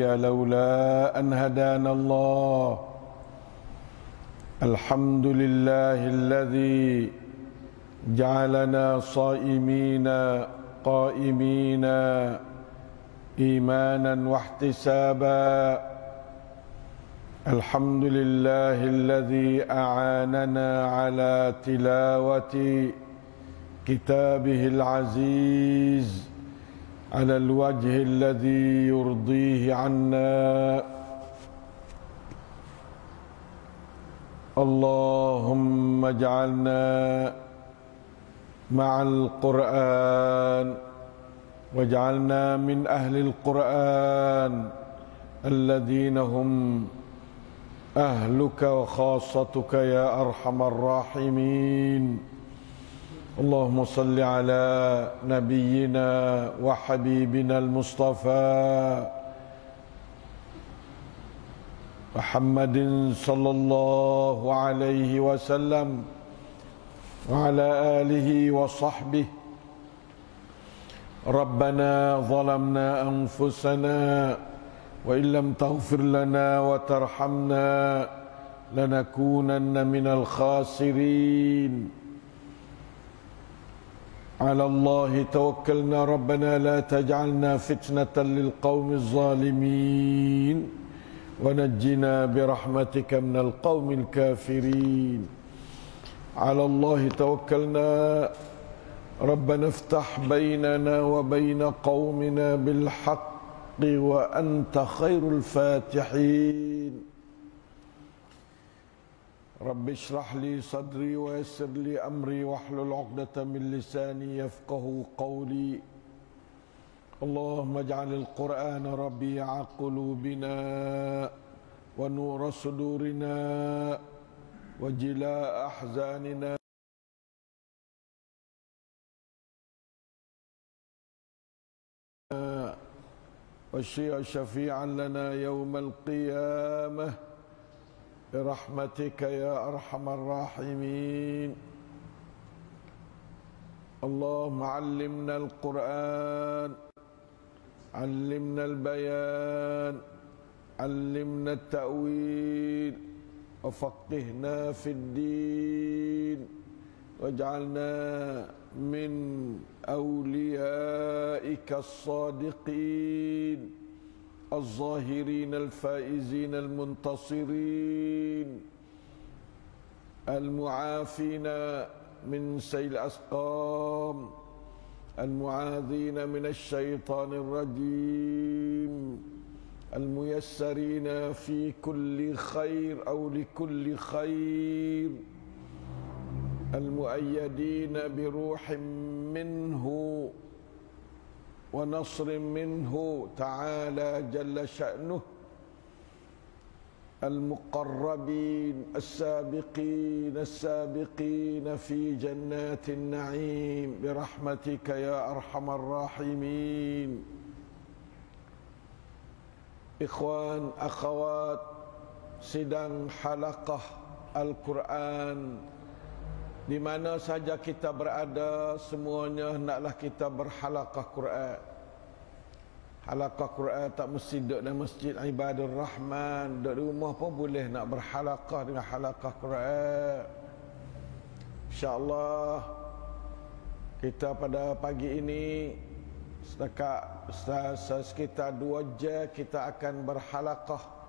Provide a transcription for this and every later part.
لولا أن هدانا الله الحمد لله الذي جعلنا صائمين قائمين إيمانا واحتسابا الحمد لله الذي أعاننا على تلاوة كتابه العزيز على الوجه الذي يرضيه عنا اللهم اجعلنا مع القرآن واجعلنا من أهل القرآن الذين هم أهلك وخاصتك يا أرحم الراحمين اللهم صل على نبينا وحبيبنا المصطفى محمد صلى الله عليه وسلم وعلى آله وصحبه ربنا ظلمنا أنفسنا وإن لم تغفر لنا وترحمنا لنكونن من الخاسرين على الله توكلنا ربنا لا تجعلنا فتنة للقوم الظالمين ونجنا برحمتك من القوم الكافرين على الله توكلنا ربنا افتح بيننا وبين قومنا بالحق وأنت خير الفاتحين رب اشرح لي صدري ويسر لي أمري واحلل عقدة من لساني يفقه قولي اللهم اجعل القرآن ربيع قلوبنا ونور صدورنا وجلاء أحزاننا وشفيعا لنا يوم القيامة برحمتك يا أرحم الراحمين اللهم علمنا القرآن علمنا البيان علمنا التأويل وفقهنا في الدين واجعلنا من أوليائك الصادقين الظاهرين الفائزين المنتصرين المعافين من سيل الأسقام المعاذين من الشيطان الرجيم الميسرين في كل خير أو لكل خير المؤيدين بروح منه ونصر منه تعالى جل شأنه المقربين السابقين في جنات النعيم برحمتك يا أرحم الراحمين إخوان أخوات sidang halaqah Al-Quran di mana saja kita berada, semuanya hendaklah kita berhalaqah Quran. Halaqah Quran tak mesti duduk dalam masjid Ibadur Rahman, duduk di rumah pun boleh nak berhalaqah dengan halaqah Quran. InsyaAllah kita pada pagi ini sekitar 2 jam kita akan berhalaqah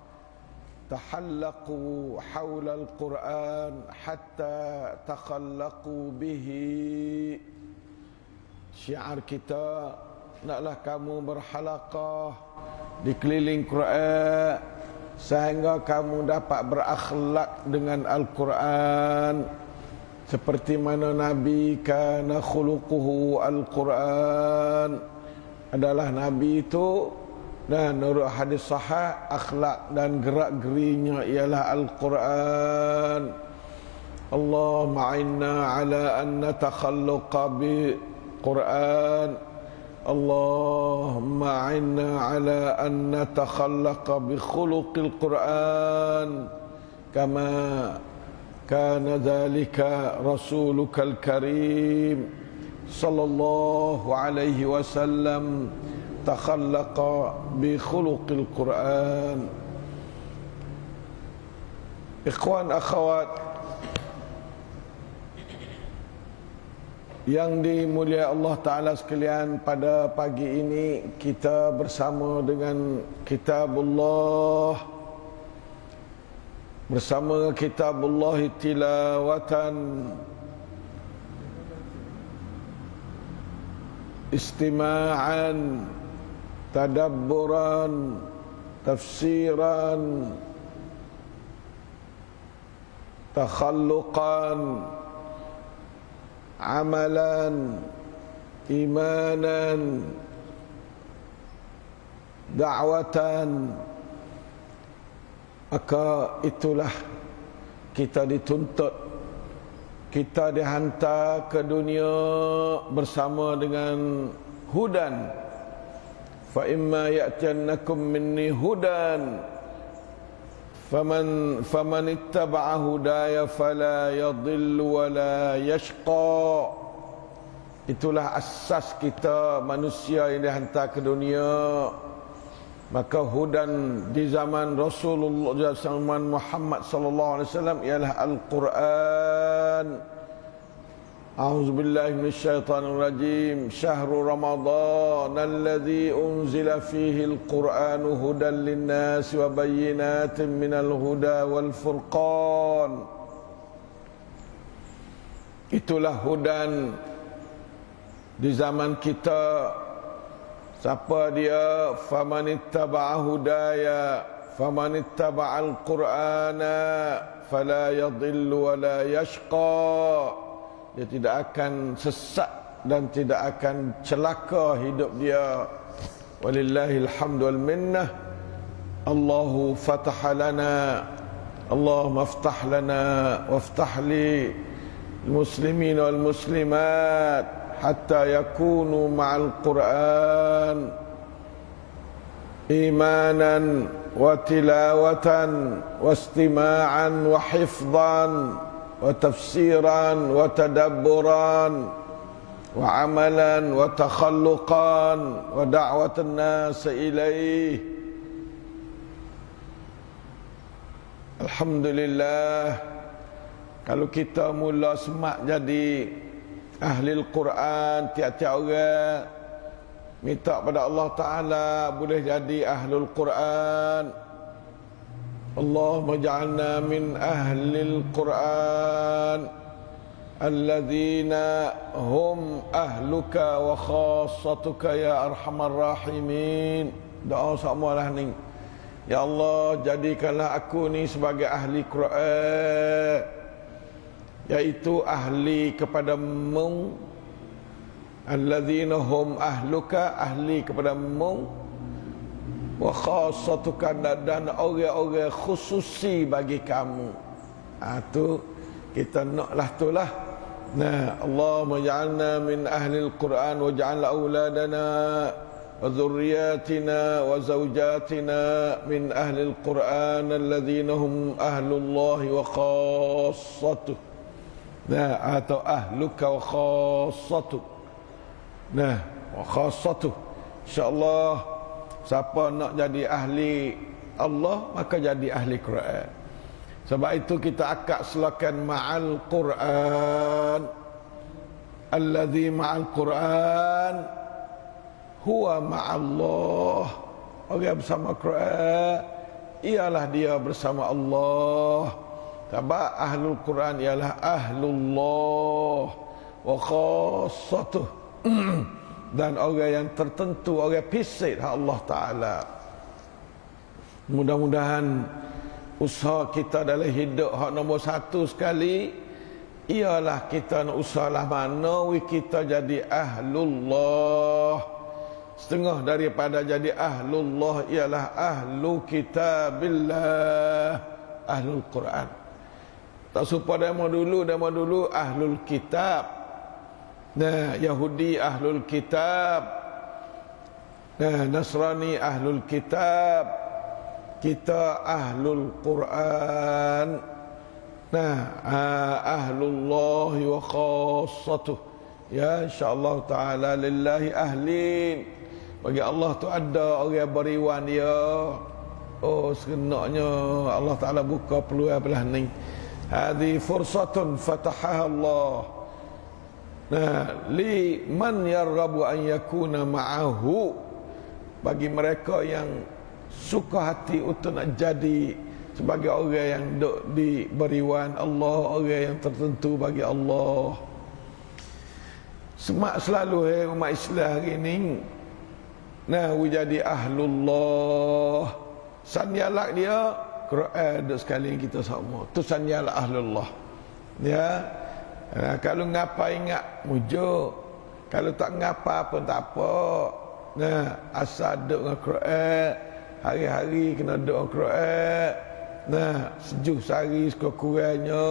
تحلقوا حول القرآن حتى تخلقوا به. Syiar kita, naklah kamu berhalaqah di keliling Quran sehingga kamu dapat berakhlak dengan Al-Quran seperti mana Nabi kana khuluquhu Al-Quran, adalah Nabi itu. Dan menurut hadis sahih, akhlak dan gerak-gerinya ialah Al-Quran. Allahumma inna ala an natakhalluqa bi Quran. Allahumma inna ala an natakhallaqa bi khuluqil Quran kama kana dhalika rasulukal karim sallallahu alaihi wasallam takhallaqa bi khuluqil Quran. Ikhwan akhwat yang dimuliai Allah Ta'ala sekalian, pada pagi ini kita bersama dengan Kitabullah, bersama Kitabullah tilawatan, istima'an, tadabburan, tafsiran, takhalluqan, amalan, imanan, da'watan. Maka itulah kita dituntut, kita dihantar ke dunia bersama dengan hudan. Fa imma ya'tiyannakum minni hudan faman ittaba'a hudaya fala yadhillu wa la yashqa. Itulah asas kita manusia yang dihantar ke dunia. Maka hudan di zaman Rasulullah, zaman Muhammad sallallahu alaihi wasallam ialah Al-Quran. A'udzubillahi minasyaitonir rajim. Syahrul Ramadan alladzi unzila fihi al-Qur'anu hudan lin-nas wa bayyinatin minal huda wal furqan. Itulah hudan di zaman kita. Siapa dia? Famanittaba'a hudaya, famanittaba'al Qur'ana fala yadhillu wa la yashqa. Dia tidak akan sesat dan tidak akan celaka hidup dia. Walillahil hamdu wal minnah. Allahu fataha lana, Allahumma aftah lana waftah li muslimin wal muslimat hatta yakunu ma'al Qur'an imanan wa tilawatan wa istima'an wa hifdhan wa tafsiran wa tadabburan wa amalan wa takhalluqan wa da'watan nas ilaih. Alhamdulillah, kalau kita mula semak jadi ahli Al-Quran, tiap-tiap orang minta pada Allah Ta'ala boleh jadi ahlul Quran. Allahumma ja'alna min ahlil Quran alladzina hum ahluka wa khassatuka ya arhamar rahimin. Doa samalah ni. Ya Allah, jadikanlah aku ni sebagai ahli Quran, yaitu ahli kepada-Mu, alladzina hum ahluka, ahli kepada-Mu, wa khassatuka, dan orang-orang khususi bagi kamu. Tu kita naklah tulah. Nah, Allahumma ja'alna min ahli al-Quran wa ja'al auladana wa dhurriyyatina wa zawjatina min ahli al-Quran alladzina hum ahlullahi wa khassatuh. Nah, atau ahluka wa khassatuh. Nah, wa khassatuh. InsyaAllah, siapa nak jadi ahli Allah, maka jadi ahli Quran. Sebab itu kita akad silakan ma'al Quran. Alladhi ma'al Quran huwa ma'allah. Orang bersama Quran ialah dia bersama Allah. Sebab ahlul Quran ialah ahlullah wa khassatuh. Dan orang yang tertentu, orang pisik Allah Ta'ala. Mudah-mudahan usaha kita dalam hidup hak nombor satu sekali ialah kita nak usahalah mana kita jadi ahlullah. Setengah daripada jadi ahlullah ialah ahlu kitabillah, ahlul Quran. Tak supaya demo dulu ahlul kitab. Nah, Yahudi ahlul kitab. Nah, Nasrani ahlul kitab. Kita ahlul Quran. Nah, ahlullahi wa khassatuh. Ya, insyaAllah ta'ala lillahi ahlin. Bagi Allah tu ada orang beriwan dia. Oh, serenaknya Allah Ta'ala buka peluang belah ni. Hadi fursatun fatahaha Allah. Nah, li man yarghabu an yakuna ma'ahu. Bagi mereka yang suka hati untuk nak jadi sebagai orang yang duk diberiwan Allah, orang yang tertentu bagi Allah. Semak selalu umat Islam hari ini. Nah, jadi ahlullah. Sandialak dia Quran duk sekali kita semua. Tu sandialak ahlullah. Ya. Kalau ngapa ingat mujur. Kalau tak ngapa pun tak apa. Nah, asal duk dengan Quran, hari-hari kena duk dengan Quran. Nah, sejuh sehari sekurang-kurangnya.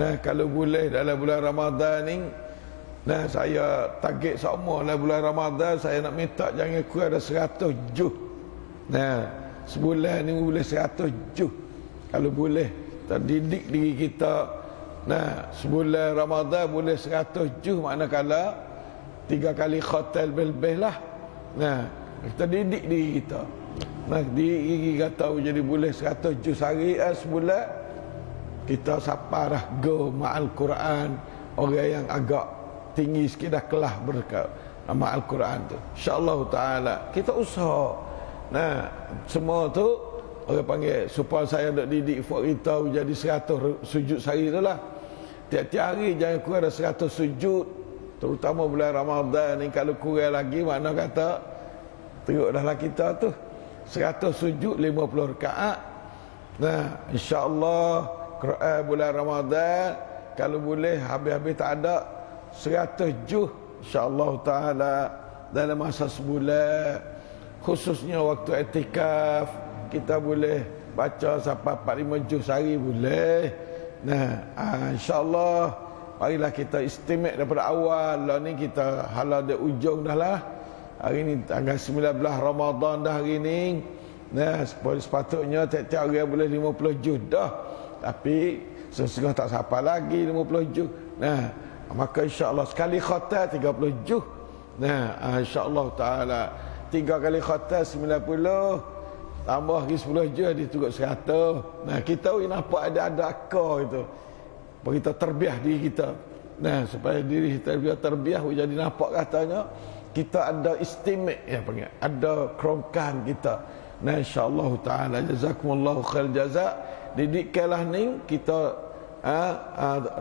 Nah, kalau boleh dalam bulan Ramadan ni, nah, saya target semua dalam bulan Ramadan, saya nak minta jangan kurang ada 100 juz. Nah, sebulan ni boleh 100 juz. Kalau boleh, terdidik diri kita. Nah, sebulan Ramadan boleh 100 juz, manakala 3 kali khatam lebih lah. Nah, kita didik diri kita. Nah, diri kita jadi boleh 100 juz hari sebulan. Kita siapa dah go ma'al Quran, orang yang agak tinggi sikit dah kelah berkat sama Al-Quran tu. InsyaAllah ta'ala kita usaha. Nah, semua tu orang panggil supaya saya nak didik buat kita jadi 100 sujud sehari tu lah. Tiap-tiap hari jangan kurang ada 100 sujud. Terutama bulan Ramadan ni, kalau kurang lagi mana kata teruk dah lah kita tu. 100 sujud 50 rakaat. Nah, insya-Allah Quran bulan Ramadan kalau boleh habis-habis tak ada 100 juz insya-Allah taala dalam masa sebulan, khususnya waktu i'tikaf kita boleh baca sampai 4-5 juz sehari boleh. Nah, insya-Allah marilah kita istimewa daripada awal lah ni, kita hala di ujung dah lah. Hari ni tanggal 19 Ramadan dah hari ni. Nah, sepatutnya tiap-tiap hari boleh 50 juz dah. Tapi sesungguhnya tak sampai lagi 50 juz. Nah, maka insya-Allah sekali khatam 30 juz. Nah, insya-Allah taala 3 kali khatam 90, tambah lagi 10 juz dia turut 100. Nah, kita nampak ada akar itu. Kita terbiah diri kita. Nah, supaya diri kita terbiah jadi nampak katanya kita ada istimewa, ya panggil, ada kerongkan kita. Nah, insya-Allah taala jazakumullahu khair jazak. Didikkanlah ni kita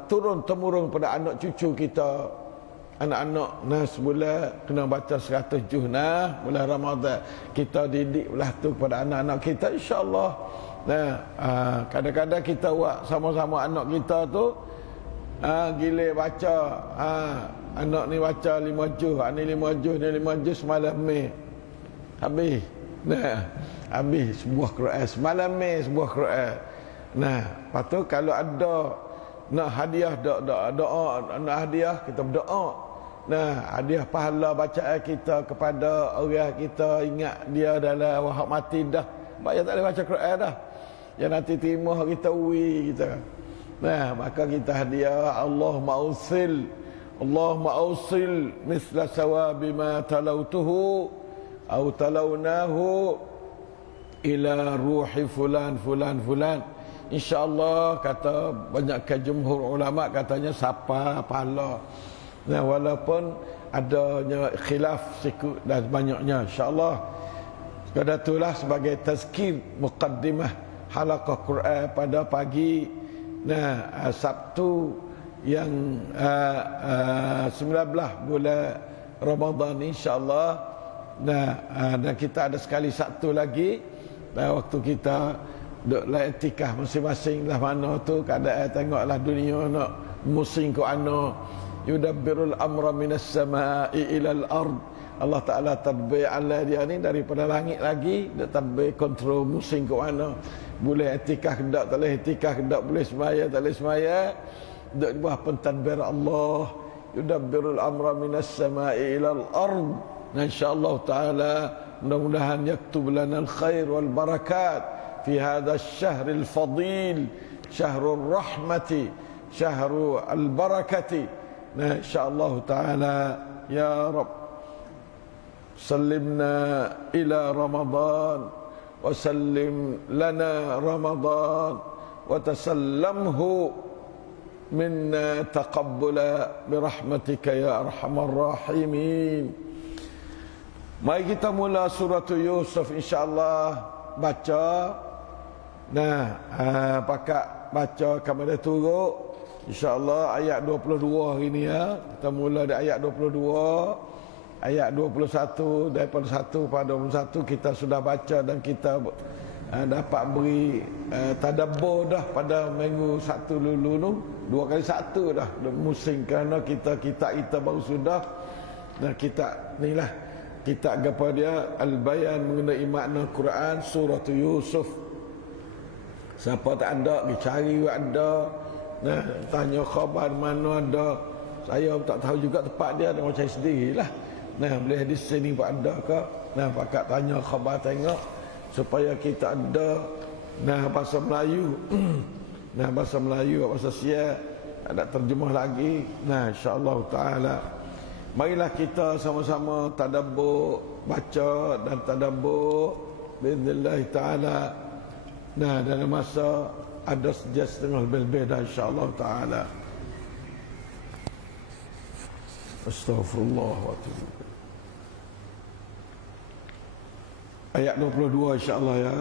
turun temurun pada anak cucu kita, anak-anak. Nah, sebulan kena baca 100 juz nah bulan Ramadan. Kita didik belah tu kepada anak-anak kita insya-Allah. Nah, kadang-kadang kita buat sama-sama anak kita tu gila baca. Anak ni baca 5 juz, ni 5 juz, ni 5 juz semalam ni. Habis. Nah, habis sebuah Quran semalam ni, sebuah Quran. Nah, lepas tu kalau ada nak hadiah doa, nak hadiah kita berdoa. Nah, hadiah pahala bacaan kita kepada orang kita, ingat dia dalam wahab mati dah. Baik tak boleh baca Quran dah. Yang nanti terima kita uwi kita. Nah, maka kita hadiah Allahumma ausil misla sawabi ma talautuhu au talaunahu ila ruhi fulan. InsyaAllah kata banyak jumhur ulama katanya siapa pahala. Nah, walaupun adanya khilaf sikit dan banyaknya, insyaAllah sekadar itulah sebagai tazkir muqaddimah halaqah Quran pada pagi. Nah, Sabtu yang 19 bulan Ramadan insyaAllah. Nah, dan kita ada sekali Sabtu lagi. Dan waktu kita duk la i'tikaf masing-masing lah mana tu keadaan, tengoklah dunia nak musim ke ana. Yudabbirul amra minas samai ilal ard. Allah Ta'ala tadbir ala dia ni daripada langit lagi, dia tadbir kontrol musim ke mana. Boleh i'tikaf hendak, tak boleh i'tikaf hendak, boleh semaya tak boleh semaya. Duk di bawah pentadbir Allah. Yudabbirul amra minas samai ilal ard. Dan insya-Allah Ta'ala mudah-mudahan yaktub lana al-khair wal barakat fi hadha asy-syahr al-fadil, syahrur rahmati, syahrul barakati. Nah, insya-Allah Ta'ala ya Rabb. سلمنا إلى رمضان وسلم لنا رمضان وتسلمه منا تقبلا برحمتك يا أرحم الراحمين. Mari kita mula surah Yusuf insya-Allah baca. Nah, pakak baca kepada turut insya-Allah ayat 22 hari ni ya. Kita mula dari ayat 22, ayat 21, daripada 1 pada 21 kita sudah baca dan kita dapat beri tadabbur dah pada minggu 1 dulu tu. 2 kali 1 dah musim kerana kita baru sudah. Dan kita ni lah kita apa dia al-bayan mengenai makna Quran surah Yusuf. Siapa tak ada dicari ada. Nah, tanya khabar mana ada. Saya tak tahu juga tempat dia, dengan cari sendirilah. Nah, boleh di sini pun ada ke? Nah, pakak tanya khabar tengok supaya kita ada bahasa Melayu. Bahasa Melayu, bahasa Sia ada terjemah lagi. Insya-Allah taala. Marilah kita sama-sama tadabbur, baca dan tadabbur باذنillah taala. Dalam masa ada sejak setengah lebih dah insya-Allah taala. Astaghfirullah wa atubu. Ayat 22 insya-Allah ya.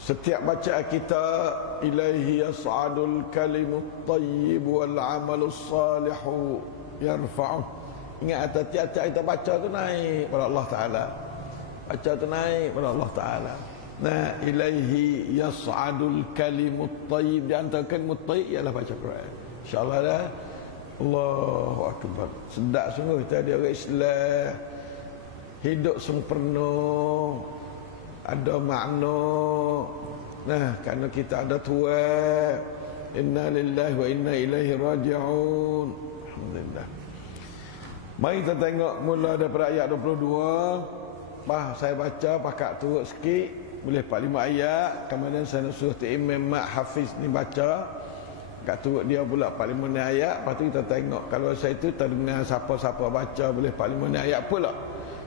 Setiap bacaan kita ilaihi yas'adul kalimut tayyib wal amalus salihu yarfa'uh. Ingat tiap-tiap kita baca tu naik pada Allah Taala. Baca tu naik pada Allah Taala. Ilaihi yas'adul kalimut tayyib, di antara kalimut tayyib ialah baca Quran. Insya-Allah dah. Allahu akbar. Sedap sungguh kita ada orang Islam hidup sempurna, ada makna. Kerana kita ada Tuhan. Inna lillahi wa inna ilaihi raji'un. Alhamdulillah. Mari kita tengok mula daripada ayat 22. Saya baca pakak turut sikit. Boleh 45 ayat. Kemudian saya nak suruh Imam Mak Hafiz ni baca. Kat turut dia pula 45 ayat. Lepas tu kita tengok. Kalau saya tu terdengar siapa-siapa baca boleh 45 ayat pula.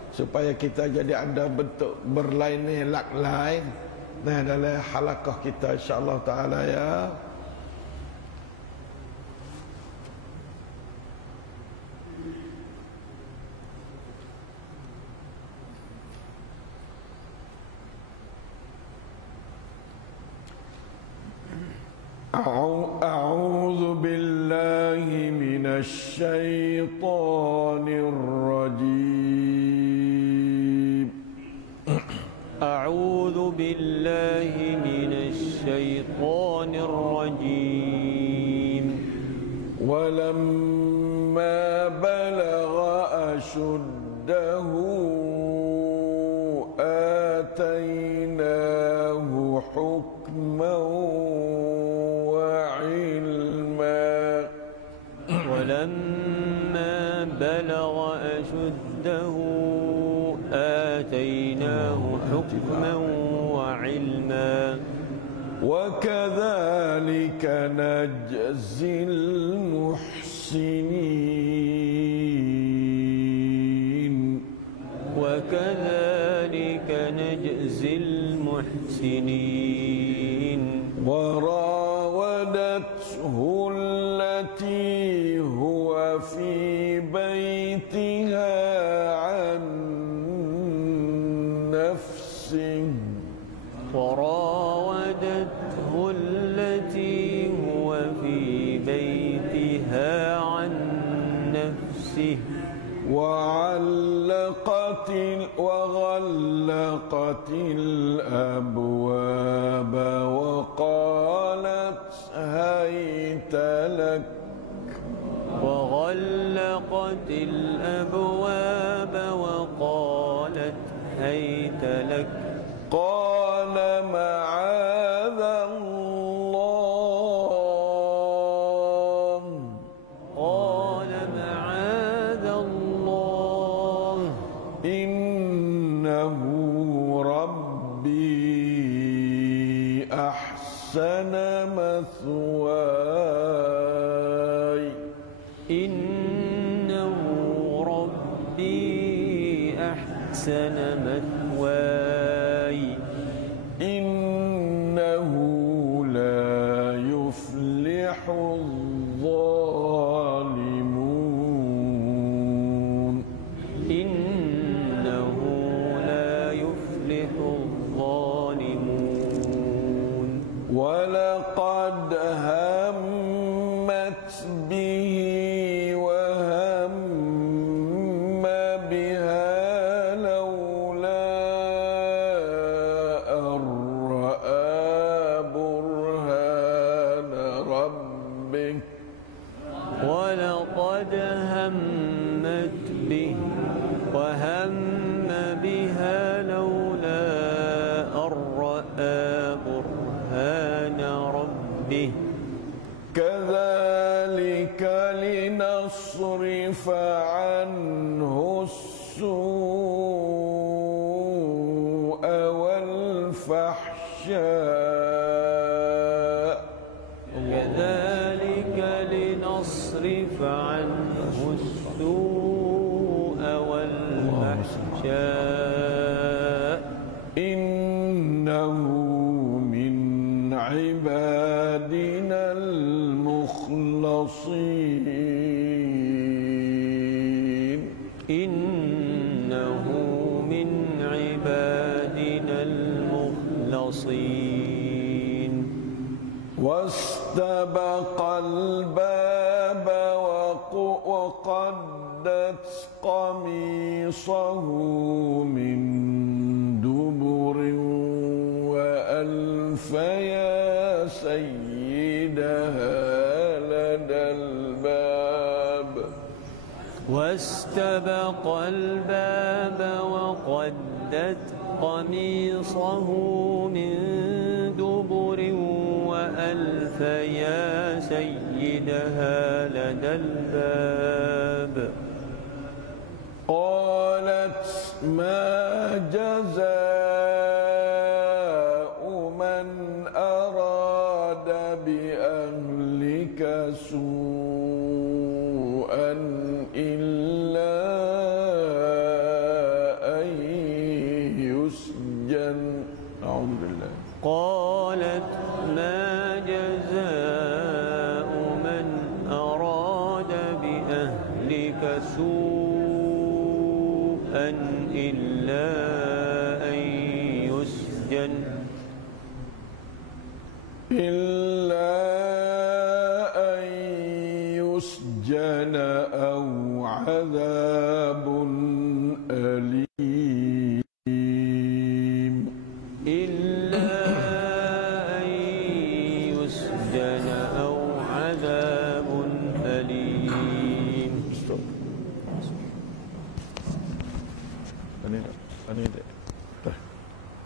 Supaya kita jadi ada bentuk berlainan lain. Dalam halaqah kita insya-Allah taala ya. A'udzu billahi minasy syaithanir rajim. أعوذ بالله من الشيطان الرجيم. ولما بلغ أشده آتيناه حكما وعلما. ولما بلغ أشده آتيناه حكما وعلما. وكذلك نجزي المحسنين. وكذلك نجزي المحسنين. وراودته التي هو في بيتها عن نفسه. وراودته التي هو في بيتها عن نفسه. وغلقت الأبواب وقالت هيت لك. وغلقت الأبواب وقالت هيت لك. قال معاذ الله. قال معاذ الله. إنه ربي أحسن مثواي. إنه أحسن مثواي إنه لا يفلح الظالمون إنه لا يفلح الظالمون ولقد همت به وهم بها لولا أن رأى برهان ربه ولقد همت به وهم بها لولا أن رأى برهان ربه كذلك لنصرف عنه السوء والفحشاء كذلك لنصرف عنه السوء والفحشاء إنه من عبادنا المخلصين إنه من عبادنا المخلصين واستبق الباب وقدت قميصه من دبر وألف يا سيدها لدى الباب واستبق الباب وقدت قميصه من دبر وألف يا سيدها لدى الباب قالت ما جزاء من أراد بأهلك سوءا إلا أن يسجن أعوذ بالله قالت ما جزاء من أراد بأهلك سوءا إلا أن يسجن أو عذاب أليم إلا أن يسجن أو عذاب أليم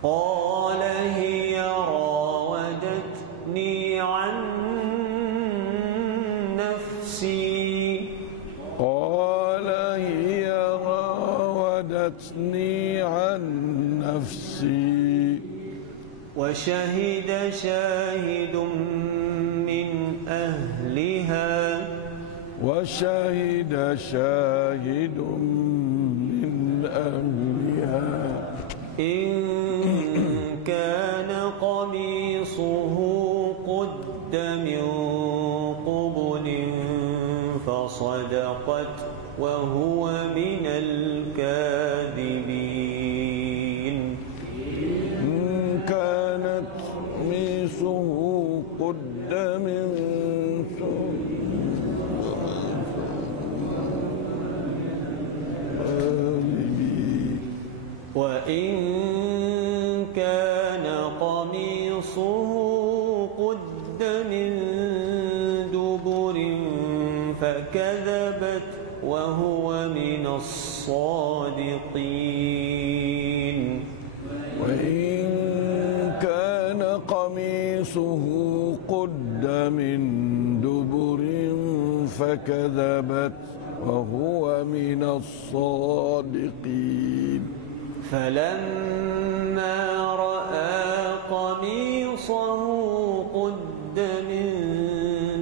قال هي راودتني عن نفسي قال هي راودتني عن نفسي وشهد شاهد من أهلها من أهلها إن كان قميصه قد من قبل فصدقت وهو من الكاذبين إن كانت قميصه قد من وإن كان قميصه قد من دبر فكذبت وهو من الصادقين وإن كان قميصه قد من دبر فكذبت وهو من الصادقين فلما رأى قميصه قد من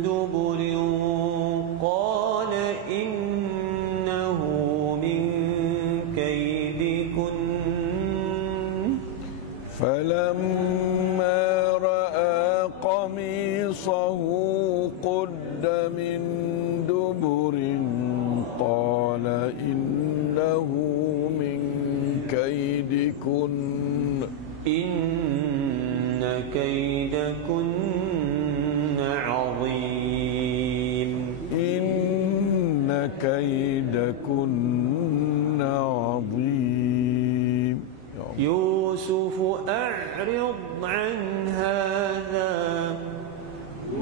دبر قال إنه من كيدكن فلما رأى قميصه قد من دبر قال إنه من كيدكن إن كيدكن عظيم إن كيدكن عظيم يوسف أعرض عن هذا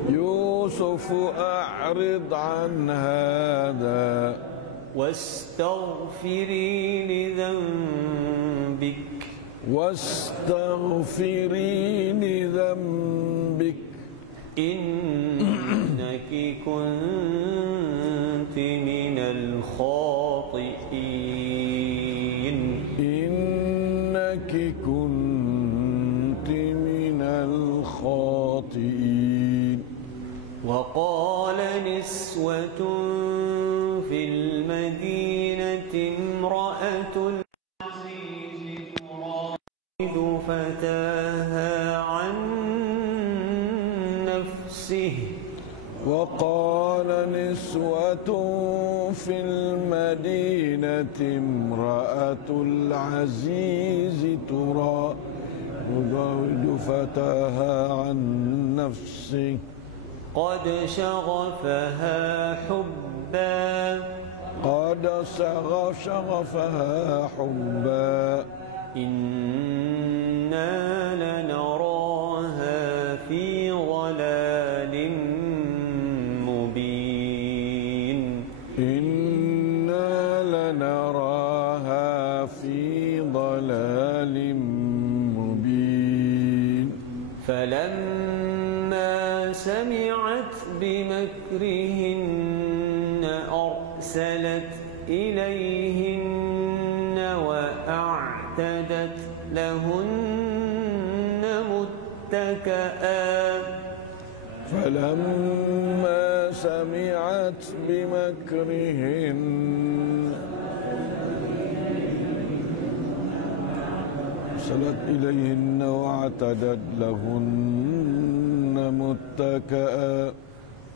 يوسف أعرض عن هذا واستغفري لذنبك واستغفري لذنبك إنك كنت من الخاطئين إنك كنت من الخاطئين وقال نسوة في المدينة امرأة العزيز تراود فتاها عن نفسه وقال نسوة في المدينة امرأة العزيز تراود فتاها عن نفسه قد شغفها حبا قد شغفها حبا إنا لنراها في ضلال مبين إنا لنراها في ضلال مبين فلما سمعت بمكرهن أرسلت إليهن وأعتدت لهن متكئا فلما سمعت بمكرهن أرسلت إليهن وأعتدت لهن متكئا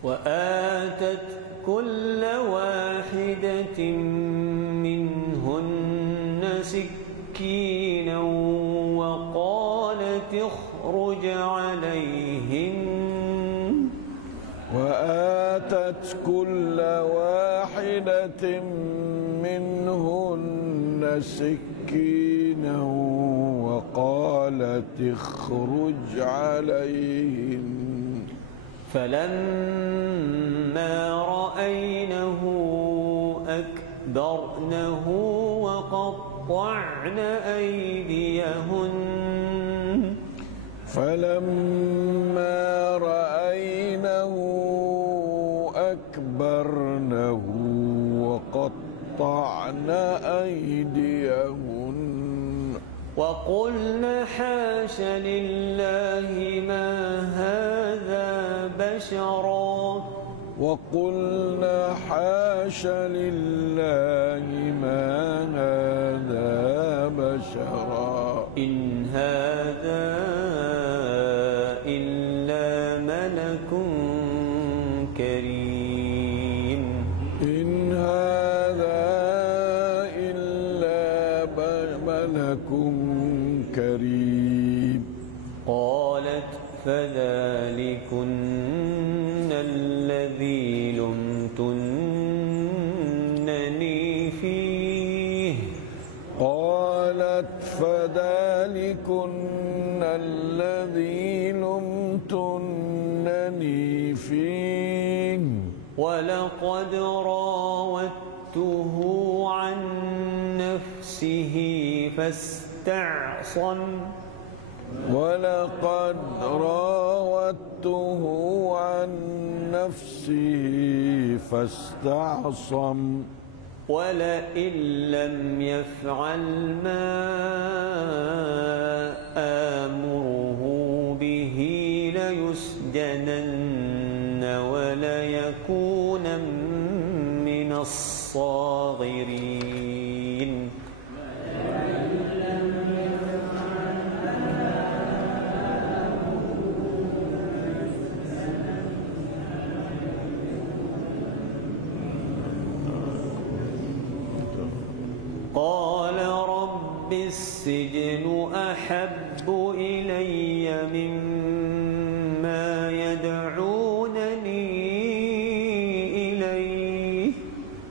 وآتت كل واحدة منهن سكينا وقالت اخرج عليهن وآتت كل واحدة منهن سكينا وقالت اخرج عليهن فلما رأينه أكبرنه وقطعن أيديهن فلما رأينه أكبرنه وقطعن أيديهن وقلن حاش لله ما هذا بشرا وقلنا حاش لله ما هذا بشرا إن هذا إلا ملك كريم إن هذا إلا ملك كريم قالت فذلكن الذي لمتنني فيه قالت فذلكن الذي لمتنني فيه ولقد راودته عن نفسه فاستعصم ولقد راودته عن نفسه فاستعصم ولئن لم يفعل ما آمره به ليسجنن وليكون من الصاغرين السجن أحب إلي مما يدعونني إليه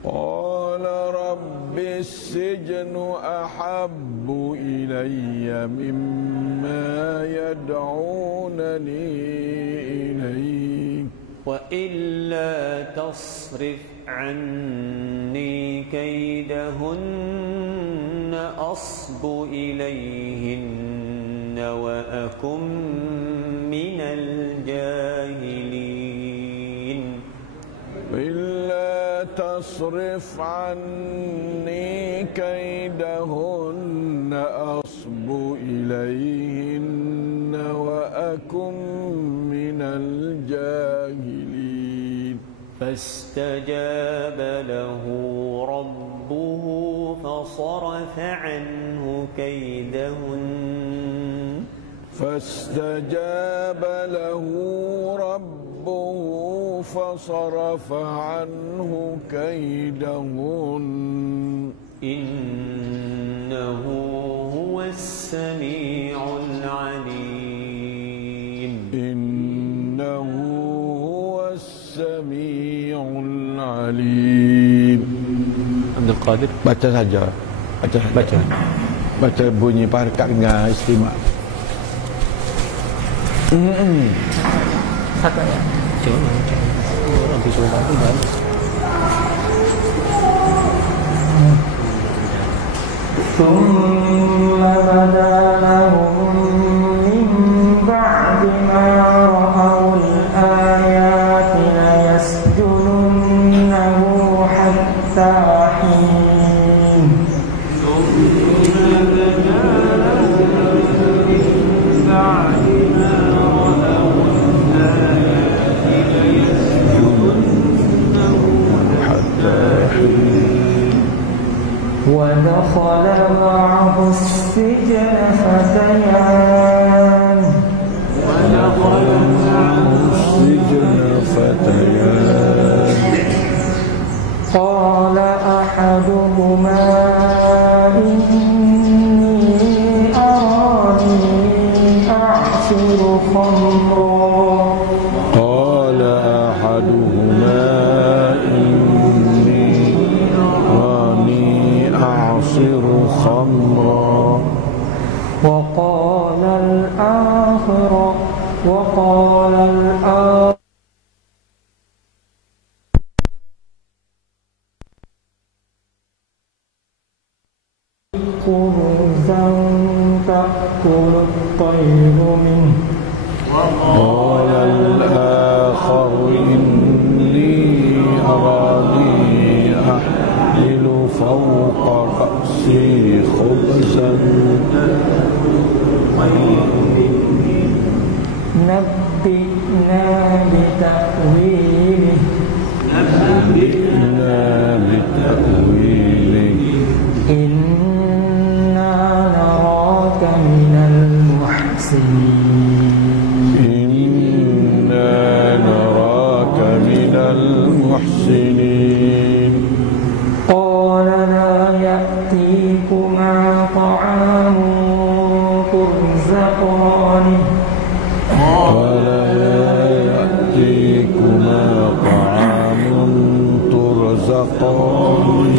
قال رب السجن أحب إلي مما يدعونني إليه وإلا تصرف عني كيدهن أصب إليهن وأكن من الجاهلين إلا تصرف عني كيدهن أصب إليهن وأكن من الجاهلين فاستجاب له ربه فصرف عنه كيدهن فاستجاب له ربه فصرف عنه كيدهن إنه هو السميع العليم إنه هو السميع العليم. Abdul Qadir Baca saja. Baca bunyi harakat dengan istimak. Satu ya. Coba. Nanti coba itu baru. ثم بدا لهم من بعد ما رأوا الآيات ليسجننه حتى حين ودخل معه السجن فتيان قال أحدهما إني أراني أعصر خمرا قال أحدهما إني أراني أعصر خمرا وقال الآخر خبزا تأكل الطير منه قال الآخر إني أراني أحمل فوق رأسي خبزا نبئنا بتأويله إنا نراك من المحسنين قال لا يأتيكما طعام ترزقانه قال لا يأتيكما طعام ترزقانه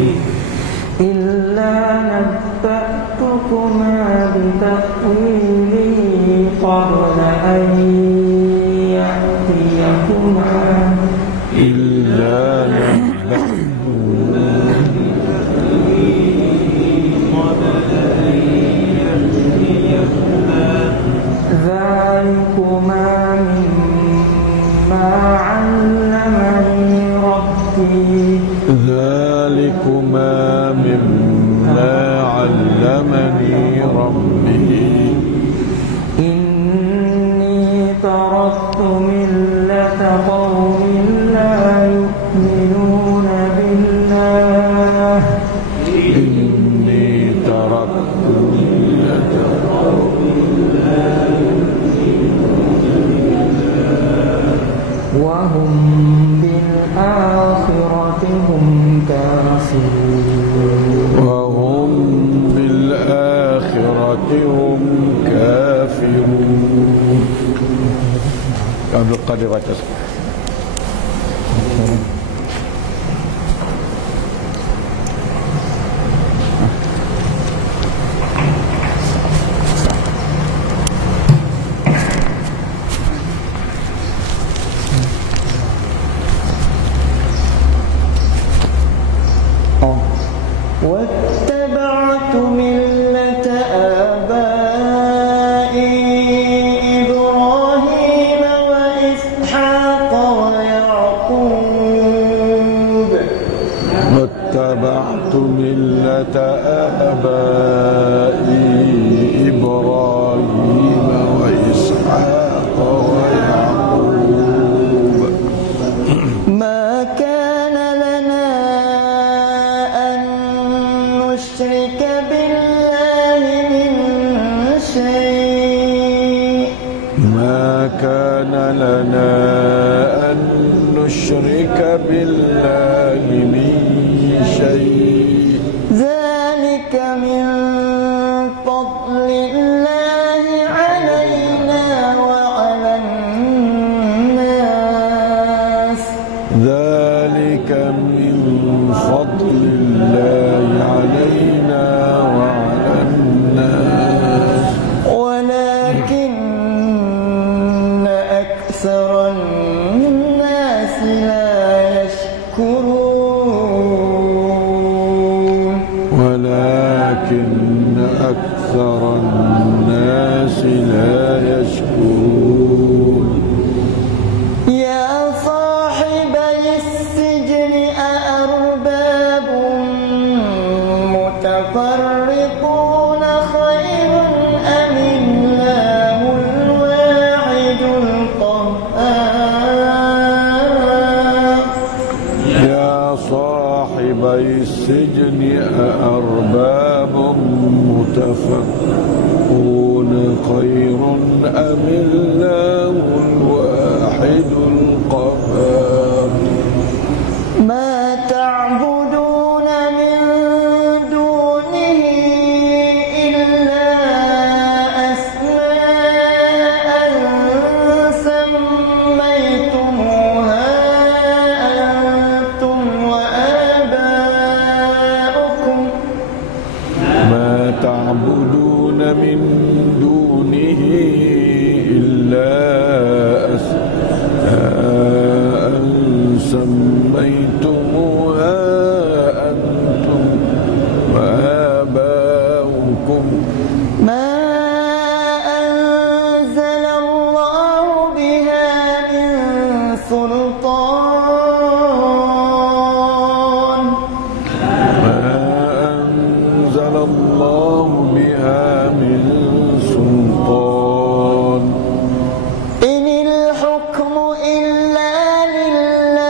إلا نبأتكما بتأويله قبل أن يأتيكما إلا ذلكما مما علمني ربي ذلكما مما علمني ربي إني بالآخرة هم كافرون. عبد القادر baca. واتبعت ملة آبائي إبراهيم وإسحاق ويعقوب. واتبعت ملة آبائي إبراهيم وإسحاق ويعقوب. ما كان لنا أن نشرك بالله من شيء. ما كان لنا أن نشرك بالله من شيء. ذلك من فضل الله علينا وعلى الناس. ذلك من فضل الله علينا وعلى الناس ولكن أكثر الناس لا يشكرون. ولكن أكثر الناس لا يشكرون. يا صاحبي السجن أأرباب متفرقون خير أم الله الواحد القهار. يا صاحبي السجن أأرباب متفرقون خير أم الله الواحد القهار. ما تعبدون من دونه إلا أسماء سميتموها أنتم وآباؤكم. ما تعبدون من دونه إلا أسماء سميتموها أنتم وآباؤكم ما أنزل الله بها من سلطان. ما أنزل الله بها من سلطان. إن الحكم إلا لله.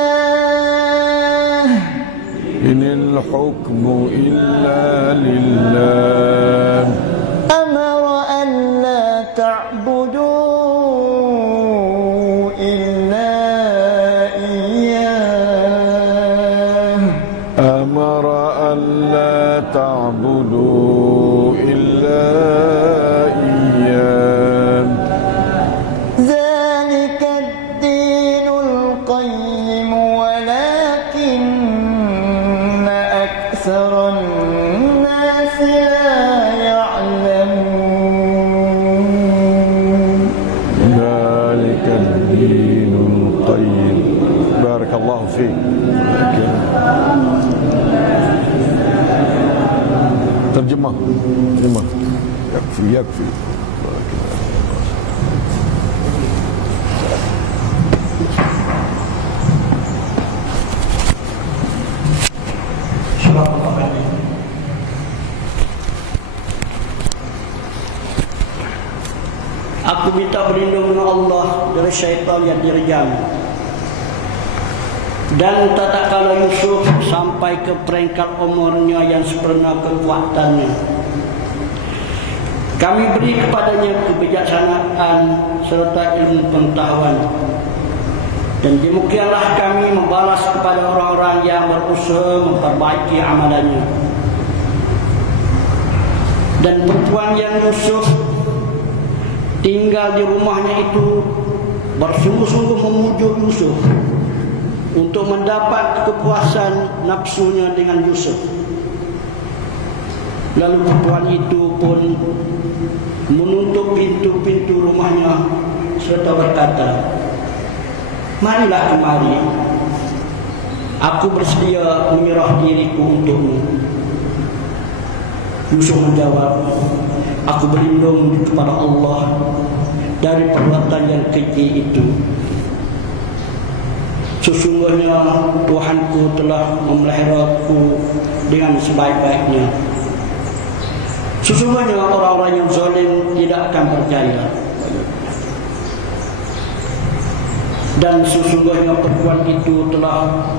إن الحكم إلا لله. أمر ألا تعبدوا إلا إياه. أمر ألا تعبدوا إلا إياه. ذلك الدين القيم ولكن أكثر الناس لا يعلمون. ذلك الدين القيم. بارك الله فيك. ترجمة يكفي. Aku minta perlindungan Allah dari syaitan yang direjam. Dan tak kala Yusuf sampai ke peringkat umurnya yang sempurna kekuatannya, kami beri kepadanya kebijaksanaan serta ilmu pengetahuan. Dan demikianlah kami membalas kepada orang-orang yang berusaha memperbaiki amalannya. Dan perempuan yang Yusuf tinggal di rumahnya itu bersungguh-sungguh memujuk Yusuf untuk mendapat kepuasan nafsunya dengan Yusuf. Lalu perempuan itu pun menutup pintu-pintu rumahnya serta berkata, "Marilah kemari, aku bersedia menyerah diriku untukmu." Yusuf menjawab, "Aku berlindung kepada Allah dari perbuatan yang keji itu. Sesungguhnya Tuhanku telah memeliharaku dengan sebaik-baiknya. Sesungguhnya orang-orang yang zalim tidak akan berjaya. Dan sesungguhnya perempuan itu telah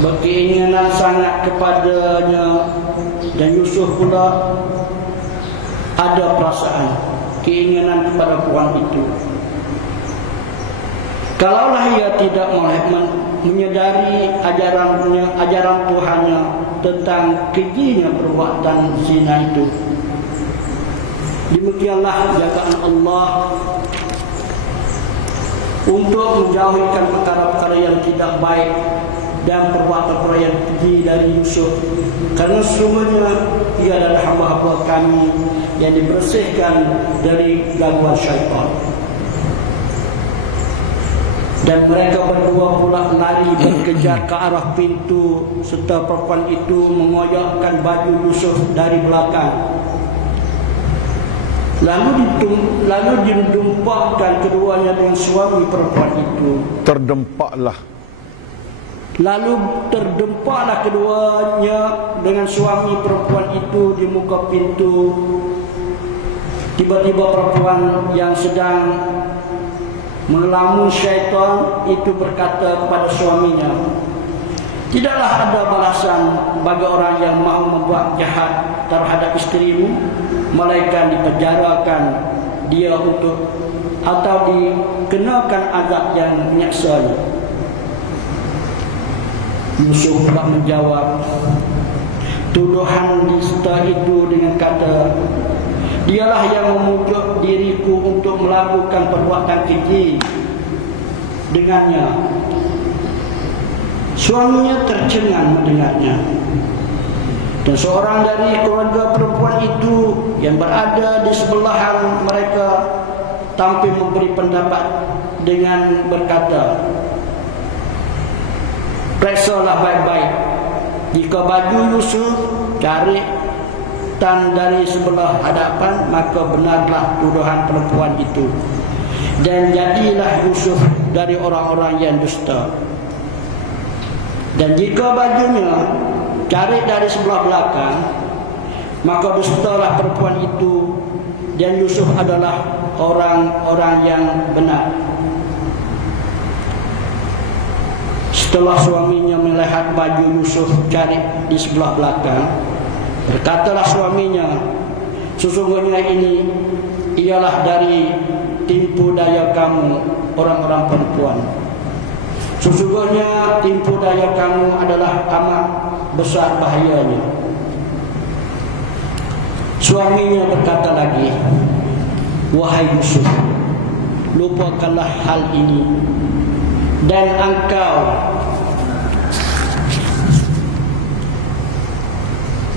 berkeinginan sangat kepadanya." Dan Yusuf pula ada perasaan keinginan kepada perempuan itu. Kalaulah ia tidak menyadari ajaran Tuhannya tentang kejinya perbuatan zina itu, demikianlah jagaan Allah untuk menjauhkan perkara-perkara yang tidak baik dan perbuatan-perbuatan yang keji dari Yusuf, karena sesungguhnya ia adalah hamba-hamba kami yang dibersihkan dari gangguan syaitan. Dan mereka berdua pula lari berkejar ke arah pintu, serta perempuan itu mengoyakkan baju Yusuf dari belakang. Lalu didempakkan keduanya dengan suami perempuan itu. Lalu terdempaklah keduanya dengan suami perempuan itu di muka pintu. Tiba-tiba perempuan yang sedang melamun syaitan itu berkata kepada suaminya, "Tidaklah ada balasan bagi orang yang mahu membuat jahat terhadap isterimu, melainkan dipenjarakan dia atau dikenakan azab yang menyaksanya." Yusuf pula menjawab tuduhan dusta itu dengan kata, "Dialah yang memujuk diriku untuk melakukan perbuatan keji dengannya." Suaminya tercengang mendengarnya. Dan seorang dari keluarga perempuan itu yang berada di sebelahan mereka tampil memberi pendapat dengan berkata, "Periksalah baik-baik. Jika baju Yusuf cari tan dari sebelah hadapan, maka benarlah tuduhan perempuan itu. Dan jadilah Yusuf dari orang-orang yang dusta. Dan jika bajunya cari dari sebelah belakang, maka dustalah perempuan itu, dan Yusuf adalah orang-orang yang benar." Setelah suaminya melihat baju Yusuf cari di sebelah belakang, berkatalah suaminya, "Sesungguhnya ini ialah dari tipu daya kamu, orang-orang perempuan. Sesungguhnya tipu daya kamu adalah amat besar bahayanya." Suaminya berkata lagi, "Wahai Yusuf, lupakanlah hal ini, dan engkau,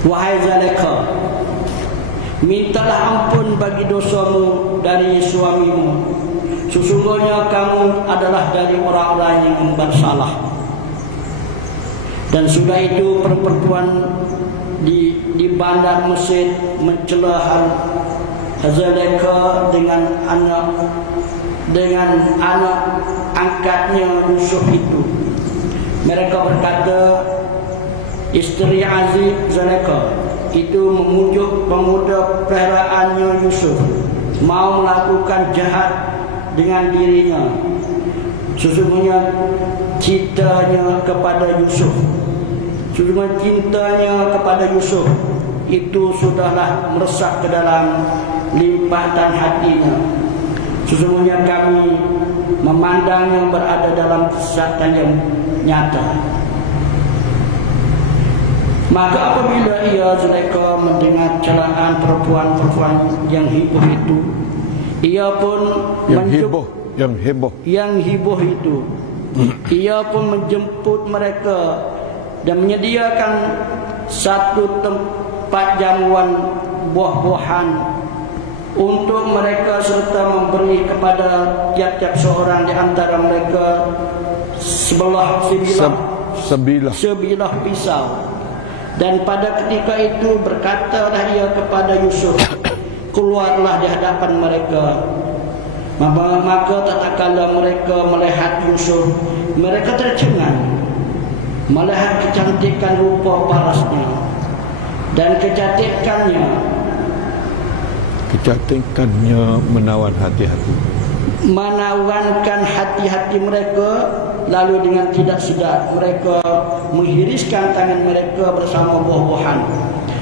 wahai Zulaikha, mintalah ampun bagi dosamu dari suamimu. Sesungguhnya kamu adalah dari orang-orang yang bersalah." Dan sudah itu perempuan di bandar Mesir mencela Zulaikha dengan anak angkatnya Yusuf itu. Mereka berkata, isteri Aziz Zulaikha itu memujuk pemuda peliharaannya Yusuf mau melakukan jahat dengan dirinya. Sesungguhnya cintanya kepada Yusuf itu sudahlah meresap ke dalam limpatan hatinya. Sesungguhnya kami memandangnya berada dalam kesesatan yang nyata. Maka apabila ia Zulaikha mendengar celaan perempuan-perempuan yang heboh itu, ia pun yang heboh itu, ia pun menjemput mereka dan menyediakan satu tempat jamuan buah-buahan untuk mereka serta memberi kepada tiap-tiap seorang di antara mereka sebilah pisau. Dan pada ketika itu berkatalah ia kepada Yusuf, keluarlah di hadapan mereka. Maka tak kala mereka melihat Yusuf, mereka tercengang melihat kecantikan rupa parasnya dan kecantikannya menawan menawankan hati-hati mereka. Lalu dengan tidak sedar mereka menghiriskan tangan mereka bersama buah-buahan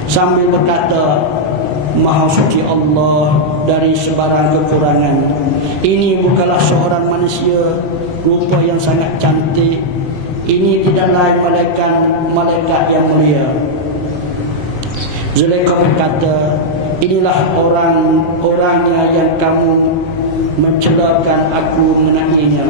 sambil berkata, Maha suci Allah dari sebarang kekurangan. Ini bukanlah seorang manusia rupa yang sangat cantik. Ini tidak lain malaikat yang mulia. Zulaikha berkata, inilah orangnya yang kamu mencelakan aku mengenainya.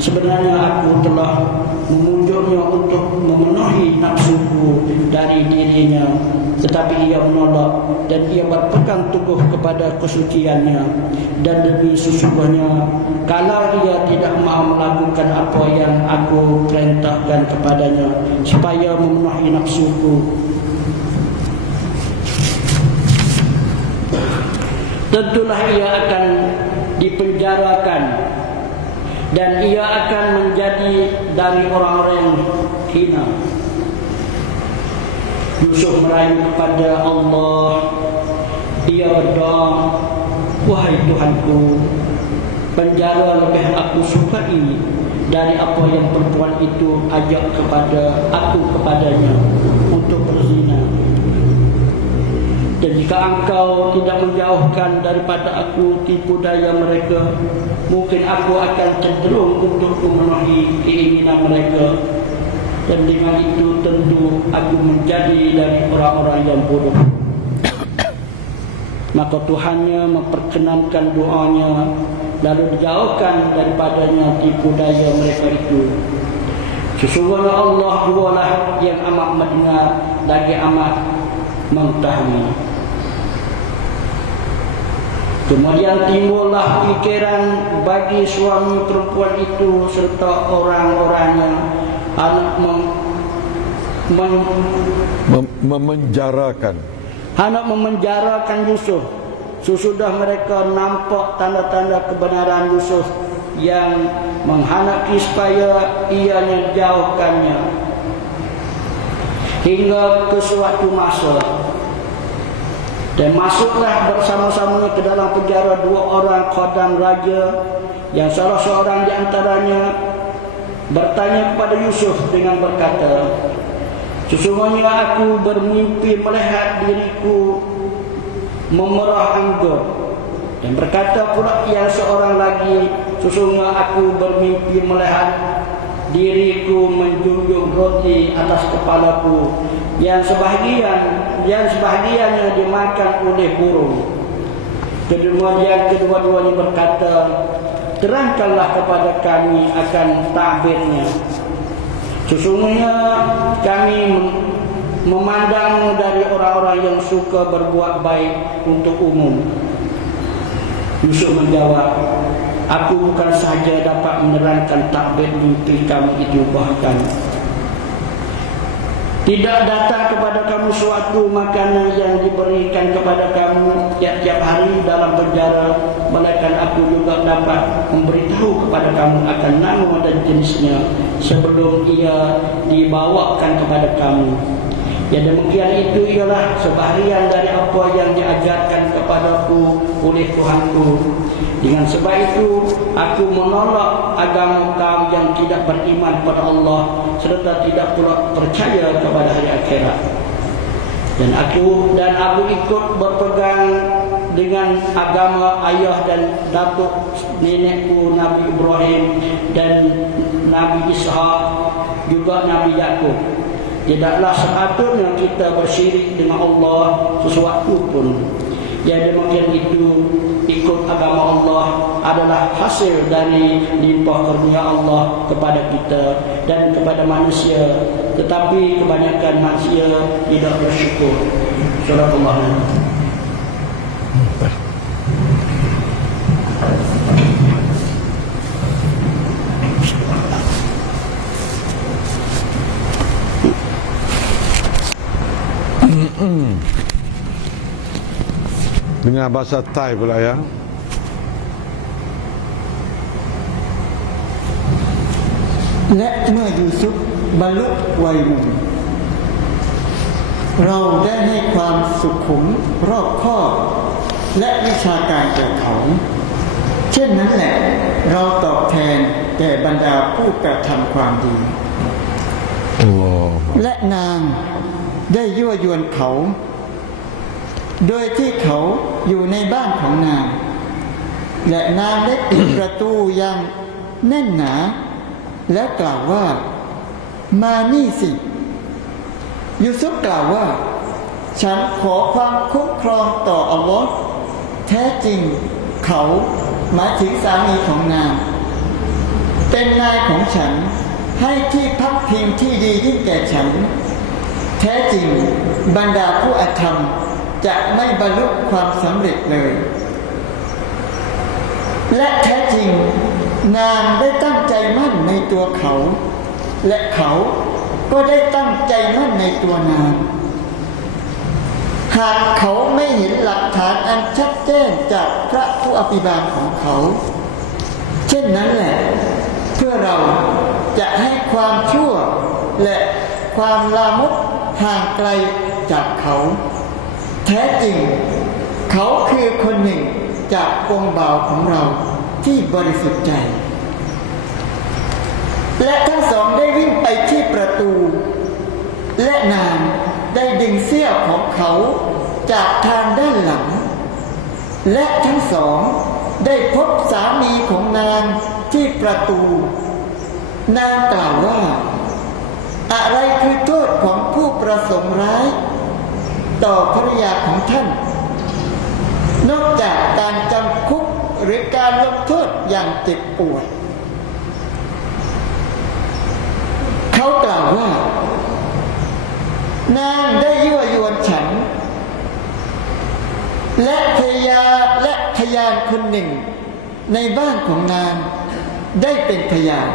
Sebenarnya aku telah memujuknya untuk memenuhi nafsuku dari dirinya, tetapi ia menolak dan ia berpegang teguh kepada kesuciannya. Dan demi sesungguhnya kalau ia tidak mahu melakukan apa yang aku perintahkan kepadanya supaya memenuhi nafsuku, tentulah ia akan dipenjarakan dan ia akan menjadi dari orang-orang yang hina. Yusuf merayu kepada Allah. Ia berdoa, wahai Tuhanku, penjara lebih aku sukai dari apa yang perempuan itu ajak kepadanya untuk berzina. Dan jika engkau tidak menjauhkan daripada aku tipu daya mereka, mungkin aku akan cenderung untuk memenuhi keinginan mereka. Dan dengan itu tentu aku menjadi dari orang-orang yang bodoh. Maka Tuhannya memperkenankan doanya, lalu dijauhkan daripadanya tipu daya mereka itu. Sesungguhnya Allah jualah yang amat mendengar lagi amat mengetahui. Kemudian timbullah pikiran bagi suami perempuan itu serta orang-orangnya memenjarakan Yusuf. Sesudah mereka nampak tanda-tanda kebenaran Yusuf yang menghendaki supaya ianya jauhkannya, hingga ke suatu masa. Dan masuklah bersama-sama ke dalam penjara dua orang khadam raja, yang salah seorang di antaranya bertanya kepada Yusuf dengan berkata, sesungguhnya aku bermimpi melihat diriku memerah anggur. Dan berkata pula yang seorang lagi, sesungguhnya aku bermimpi melihat diriku menjunjung roti atas kepalaku, yang sebahagiannya dimakan oleh burung. Kedua-duanya berkata, terangkanlah kepada kami akan takbirnya. Sesungguhnya kami memandangmu dari orang-orang yang suka berbuat baik untuk umum. Yusuf menjawab, aku bukan sahaja dapat menerangkan takbir mimpi kamu itu, bahkan tidak datang kepada kamu suatu makanan yang diberikan kepada kamu tiap-tiap hari dalam penjara, melainkan aku juga dapat memberitahu kepada kamu akan nama dan jenisnya sebelum ia dibawakan kepada kamu. Yang demikian itu ialah sebahagian dari apa yang diajarkan kepadaku oleh Tuhanku. Dengan sebab itu aku menolak agama kaum yang tidak beriman pada Allah serta tidak pula percaya kepada hari akhirat. Dan aku ikut berpegang dengan agama ayah dan datuk nenekku Nabi Ibrahim dan Nabi Ishak, juga Nabi Yakub. Tidaklah sepatutnya kita bersyirik dengan Allah sesuatu pun. Yang demikian itu ikut agama Allah adalah hasil dari limpah karunia Allah kepada kita dan kepada manusia. Tetapi kebanyakan manusia tidak bersyukur. Surah Allah. Dengan bahasa Thai pula ya.และเมื่อยูซุฟบรรลุวัยหนุ่มเราได้ให้ความสุขุมรอบคอบและวิชาการแก่เขาเช่นนั้นแหละเราตอบแทนแก่บรรดาผู้กระทำความดีและนางได้ยั่วยวนเขาโดยที่เขาอยู่ในบ้านของนางและนางได้ปิดประตูอย่างแน่นหนาแล้วกล่าวว่ามานี่สิยูซุฟกล่าวว่าฉันขอความคุ้มครองต่ออัลลอฮ์แท้จริงเขาหมายถึงสามีของนางเป็นนายของฉันให้ที่พักพิงที่ดียิ่งแก่ฉันแท้จริงบรรดาผู้อธรรมจะไม่บรรลุความสำเร็จเลยและแท้จริงนางได้ตั้งใจมั่นในตัวเขาและเขาก็ได้ตั้งใจมั่นในตัวนางหากเขาไม่เห็นหลักฐานอันชัดแจ้งจากพระผู้อภิบาลของเขาเช่นนั้นแหละเพื่อเราจะให้ความชั่วและความลามกห่างไกลจากเขาแท้จริงเขาคือคนหนึ่งจากองค์บ่าวของเราที่บริสุทธิ์ใจและทั้งสองได้วิ่งไปที่ประตูและนางได้ดึงเสื้อของเขาจากทางด้านหลังและทั้งสองได้พบสามีของนางที่ประตูนางกล่าวว่าอะไรคือโทษของผู้ประสงค์ร้ายต่อภรรยาของท่านนอกจากการจำคุกหรือการลงโทษอย่างเจ็บปวดเขากล่าวว่านางได้ยั่วยวนฉันและภรรยาและพยานคนหนึ่งในบ้านของนางได้เป็นพยาน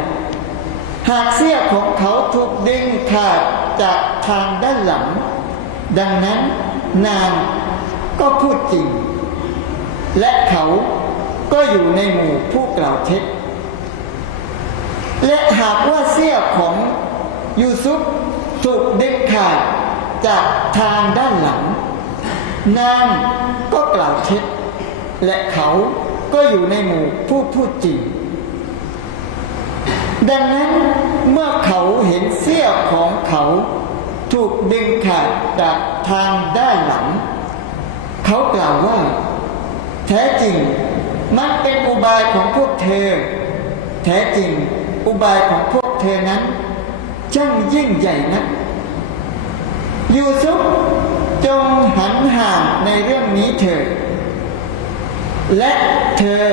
หากเสื้อของเขาถูกดึงขาดจากทางด้านหลังดังนั้นนางก็พูดจริงและเขาก็อยู่ในหมู่ผู้กล่าวเท็จและหากว่าเสื้อของยูซุฟถูกดึงขาดจากทางด้านหลังนางก็กล่าวเท็จและเขาก็อยู่ในหมู่ผู้พูดจริงดังนั้นเมื่อเขาเห็นเสื้อของเขาถูกดึงขาดจากทางด้านหลังเขากล่าวว่าแท้จริงมันเป็นอุบายของพวกเธอแท้จริงอุบายของพวกเธอนั้นช่างยิ่งใหญ่นักยูซุฟจงหันห่างในเรื่องนี้เถิดและเธอ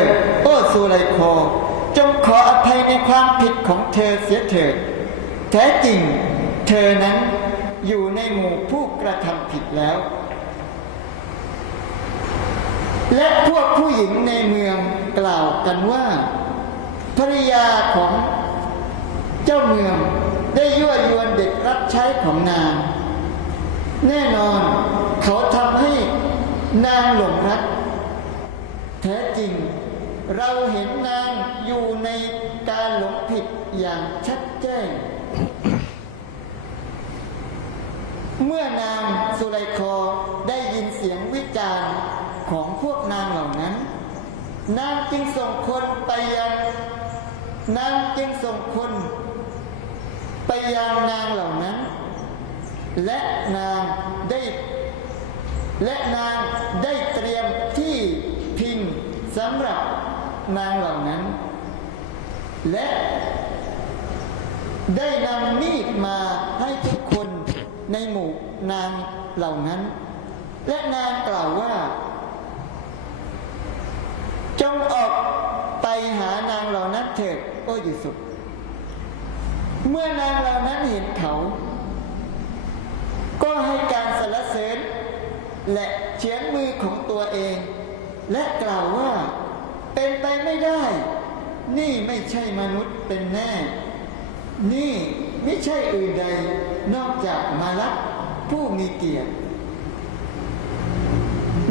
โอ้ซูไลคอจงขออภัยในความผิดของเธอเสียเถิดแท้จริงเธอนั้นอยู่ในหมู่ผู้กระทำผิดแล้วและพวกผู้หญิงในเมืองกล่าวกันว่าภริยาของเจ้าเมืองได้ยั่วยวนเด็กรับใช้ของนางแน่นอนเขาทำให้นางหลงรักแท้จริงเราเห็นนางอยู่ในการหลงผิดอย่างชัดแจ้งเมื่อนางสุไลคอได้ยินเสียงวิจารณ์ของพวกนางเหล่านั้นนางจึงส่งคนไปยังนางเหล่านั้นและนางได้เตรียมที่พิงสำหรับนางเหล่านั้นและได้นำมีดมาให้ทุกคน ในหมู่นางเหล่านั้นและนางกล่าวว่าจงออกไปหานางเหล่านั้นเถิดโอ้ยูซุฟเมื่อนางเหล่านั้นเห็นเขาก็ให้การสรรเสริญและเฉียงมือของตัวเองและกล่าวว่าเป็นไปไม่ได้นี่ไม่ใช่มนุษย์เป็นแน่นี่ไม่ใช่อื่นใดนอกจากมาลักผู้มีเกียรติ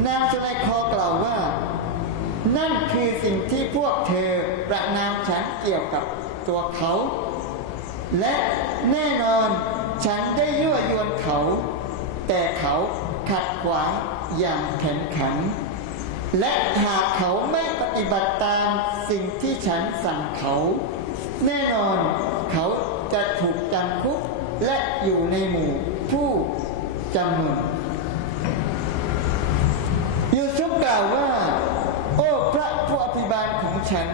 นางสุไลคอกล่าวว่านั่นคือสิ่งที่พวกเธอประนามฉันเกี่ยวกับตัวเขาและแน่นอนฉันได้ยั่วยวนเขาแต่เขาขัดขวางอย่างแข็งขันและหากเขาไม่ปฏิบัติตามสิ่งที่ฉันสั่งเขาแน่นอนเขาจะถูกจำคุกและอยู่ในหมู่ผู้จำนวนยูซุฟกล่าวว่าโอ้พระผู้อภิบาลของฉัน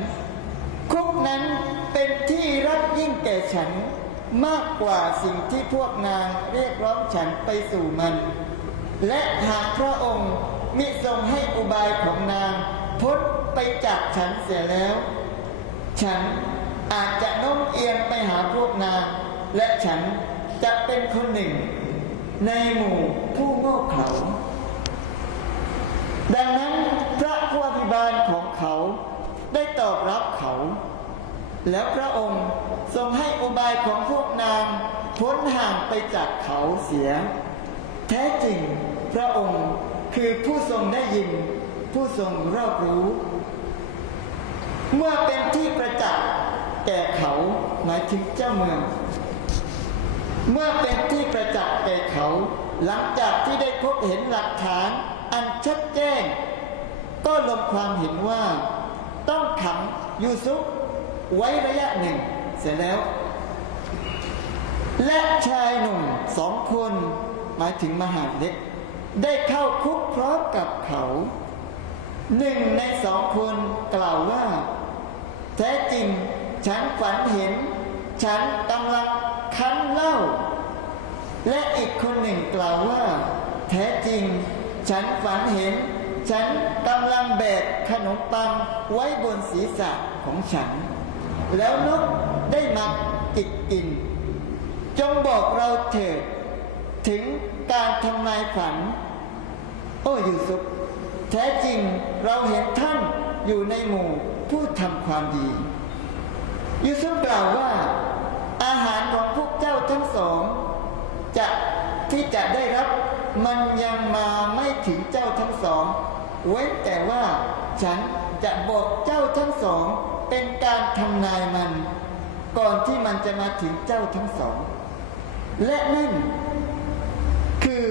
คุกนั้นเป็นที่รักยิ่งแก่ฉันมากกว่าสิ่งที่พวกนางเรียกร้องฉันไปสู่มันและหากพระองค์มิทรงให้อุบายของนางพ้นไปจากฉันเสียแล้วฉันอาจจะโน้มเอียงไปหาพวกนางและฉันจะเป็นคนหนึ่งในหมู่ผู้โง่เขลาดังนั้นพระผู้อภิบาลของเขาได้ตอบรับเขาแล้วพระองค์ทรงให้อุบายของพวกนางพ้นห่างไปจากเขาเสียแท้จริงพระองค์คือผู้ทรงได้ยินผู้ทรงรอบรู้เมื่อเป็นที่ประจักษ์แก่เขาหมายถึงเจ้าเมืองเมื่อเป็นที่ประจักษ์แก่เขาหลังจากที่ได้พบเห็นหลักฐานอันชัดแจ้งก็ลงความเห็นว่าต้องขังยูซุฟไว้ระยะหนึ่งเสร็จแล้วและชายหนุ่ม2 คนหมายถึงมหาเล็กได้เข้าคุกพร้อมกับเขา1 ใน 2 คนกล่าวว่าแท้จริงฉันฝันเห็นฉันกำลังคั้นเหล้าและอีกคนหนึ่งกล่าวว่าแท้จริงฉันฝันเห็นฉันกำลังแบกขนมปังไว้บนศีรษะของฉันแล้วนกได้มาจิกกินจงบอกเราเถิดถึงการทำนายฝันโอ้ยูซุฟแท้จริงเราเห็นท่านอยู่ในหมู่ผู้ทำความดียูซุฟกล่าวว่าอาหารของพวกเจ้าทั้งสองที่จะได้รับมันยังมาไม่ถึงเจ้าทั้งสองเว้นแต่ว่าฉันจะบอกเจ้าทั้งสองเป็นการทำนายมันก่อนที่มันจะมาถึงเจ้าทั้งสองและนั่นคือ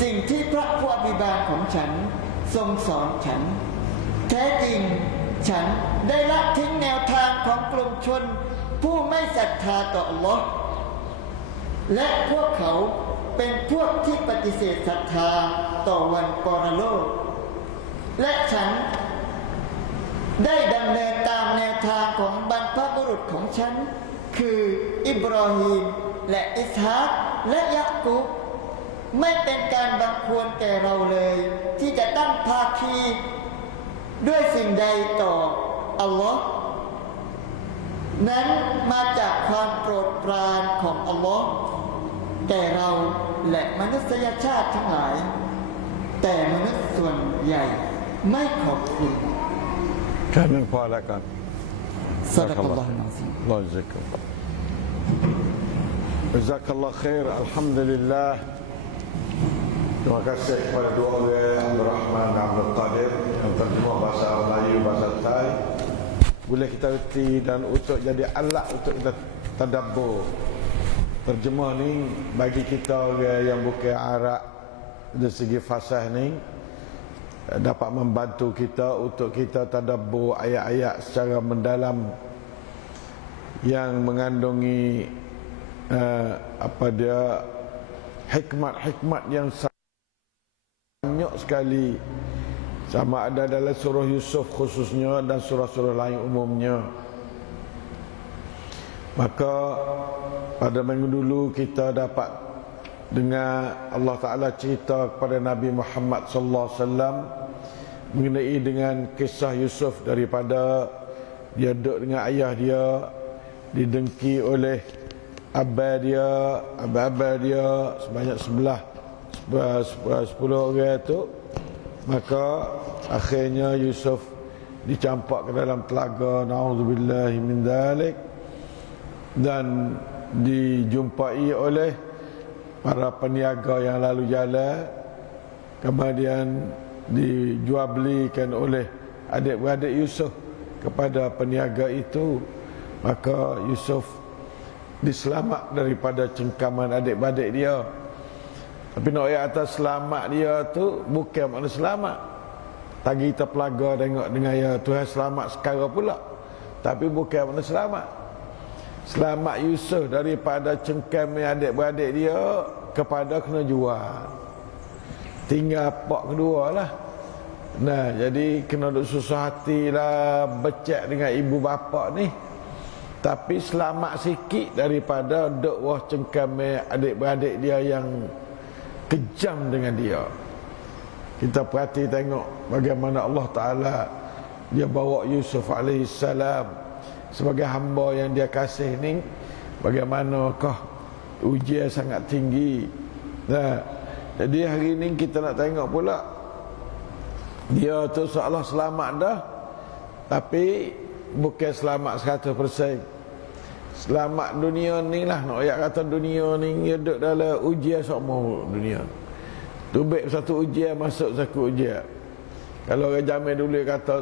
สิ่งที่พระผู้อภิบาลของฉันทรงสอนฉันแท้จริงฉันได้ละทิ้งแนวทางของกลุ่มชนผู้ไม่ศรัทธาต่ออัลเลาะห์และพวกเขาเป็นพวกที่ปฏิเสธศรัทธาต่อวันปรโลกและฉันได้ดำเนินตามแนวทางของบรรพบุรุษของฉันคืออิบรอฮีมและอิสฮากและยะกูบไม่เป็นการบังควรแก่เราเลยที่จะตั้งภาคีด้วยสิ่งใดต่ออัลลอฮ์นั้นมาจากความโปรดปรานของอัลลอฮ์แก่เราและมนุษยชาติทั้งหลายแต่มนุษย์ส่วนใหญ่ไม่ขอบคุณแค่นั้นพอแล้วกันซะดะกัลลอฮุอะซีลอซิกJazakallah khair. Alhamdulillah. Terima kasih kepada dua orang Abdul Rahman dan Abdul Qadir yang terjemah bahasa Melayu, bahasa Thai. Boleh kita reti dan untuk jadi alat untuk kita tadabbur. Terjemah ni bagi kita orang yang bukan Arab dari segi fasih ni dapat membantu kita untuk kita tadabbur ayat-ayat secara mendalam yang mengandungi hikmat-hikmat yang banyak sekali, sama ada dalam surah Yusuf khususnya dan surah-surah lain umumnya. Maka pada minggu dulu kita dapat dengan Allah Ta'ala cerita kepada Nabi Muhammad sallallahu alaihi wasallam mengenai dengan kisah Yusuf daripada dia duduk dengan ayah dia, didengki oleh abang dia sebanyak 10 orang tu. Maka akhirnya Yusuf dicampak ke dalam telaga, na'udzubillahi min dzalik, dan dijumpai oleh para peniaga yang lalu jalan, kemudian dijual belikan oleh adik-beradik Yusuf kepada peniaga itu. Maka Yusuf diselamat daripada cengkaman adik-beradik dia. Tapi nak ayat atas selamat dia tu bukan makna selamat tagi kita pelaga tengok dengan ya Tuhan selamat sekarang pula, tapi bukan makna selamat. Selamat Yusuf daripada cengkam adik-beradik dia kepada kena jual. Tinggal pak kedua lah. Nah, jadi kena duk susah hati lah becek dengan ibu bapa ni. Tapi selamat sikit daripada duk wah cengkam adik-beradik dia yang kejam dengan dia. Kita perhati tengok bagaimana Allah Ta'ala dia bawa Yusuf alaihissalam sebagai hamba yang dia kasih ni, bagaimanakah ujian sangat tinggi. Nah, jadi hari ni kita nak tengok pula dia tu seolah selamat dah, tapi bukan selamat 100%. Selamat dunia ni lah, nak ayat kata dunia ni dia duduk dalam ujian semua dunia. Tubik satu ujian masuk satu ujian. Kalau orang jamin dulu kata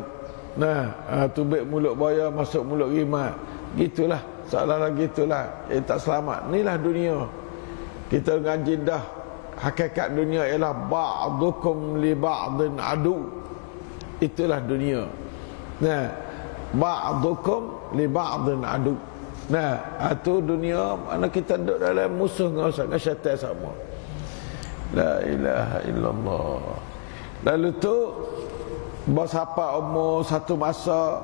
nah, tubik mulut buaya masuk mulut rimah. Gitulah, seolah-olah gitulah. Tak selamat. Inilah dunia. Kita ngaji dah hakikat dunia ialah ba'dukum li ba'din adu. Itulah dunia. Nah, ba'dukum li ba'din adu. Nah, itu dunia mana kita duduk dalam musuh dengan syaitan sama. La ilaha illallah. Lalu tu bersapa umur satu masa,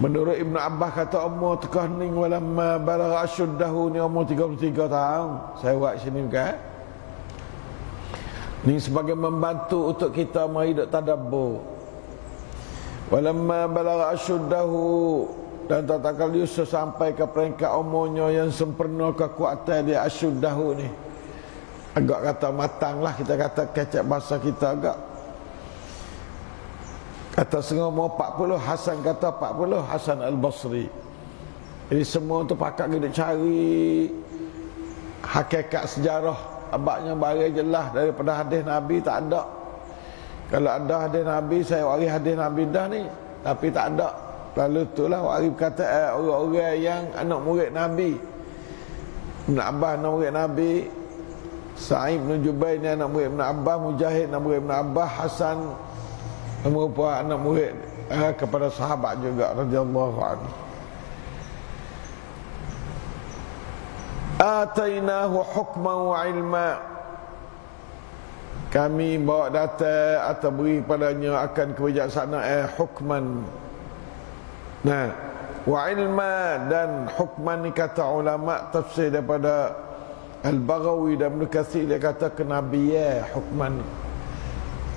menurut Ibn Abbas kata umur tekah ni walamma balagha asyuddahu ni umur 33 tahun. Saya buat sini kan. Ni sebagai membantu untuk kita mari duk tadabbur. Walamma balagha asyuddahu, dan tatkala Yusuf sampai ke peringkat umurnya yang sempurna kekuatan dia asyuddahu ni. Agak kata matang lah, kita kata kecek bahasa kita agak. Kata setengah umur 40, Hasan kata 40, Hasan Al-Basri. Jadi semua tu pakak kita cari hakikat sejarah. Abaknya bagi jelas daripada hadis Nabi tak ada. Kalau ada hadis Nabi, saya waris hadis Nabi dah ni, tapi tak ada. Lalu itulah waris kata orang-orang yang anak murid Nabi. Ibn Abbas anak murid Nabi, Sa'id bin Jubair ni anak murid Ibn Abbas, Mujahid anak murid Ibn Abbas, Hasan merupakan anak murid kepada sahabat juga radhiyallahu anhu. Atainahu hukman wa ilma, kami bawa data atau beri padanya akan kebijaksanaan hukman. Nah, wa ilma, dan hukman ni kata ulama tafsir daripada Al-Baghawi dan Ibn Katsir, dia kata kenabian, hukman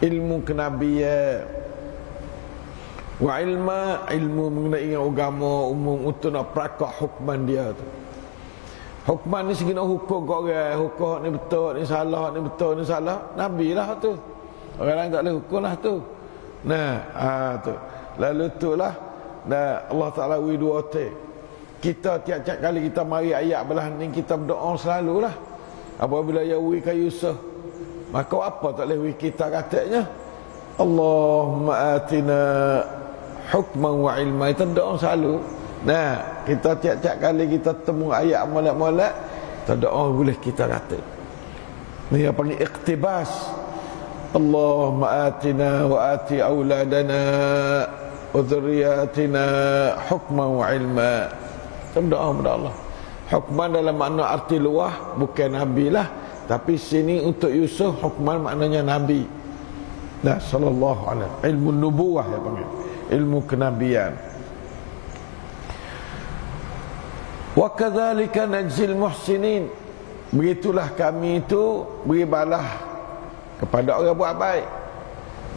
ilmu kenabian. Wa ilma, ilmu mengenai agama umum untuk nak prakak hukman dia tu. Hukman ni segi nak hukum kau orang, hukum ni betul, ni salah, ni betul, ni salah, Nabi lah tu. Orang lain tak boleh hukum lah tu. Nah, tu. Lalu tu lah, nah, Allah Ta'ala wi dua te. Kita tiap-tiap kali kita mari ayat belah ni, kita berdoa selalulah. Apabila ya wi ka Yusuf, maka apa tak boleh wi kita katanya? Allahumma atina hukman wa ilma. Kita doa selalu. Nah, kita tiap-tiap kali kita temu ayat molek-molek, kita doa boleh kita kata. Ni yang panggil iqtibas. Allahumma atina wa ati auladana wa dhurriyyatina hukman wa ilma. Kita doa kepada Allah. Hukman dalam makna arti luah, bukan Nabi lah, tapi sini untuk Yusuf hukman maknanya Nabi. Nah, sallallahu alaihi ilmu nubuwah ya panggil, ilmu kenabian. Wa kadzalika najzil muhsinin, Begitulah kami itu beri balah kepada orang buat baik.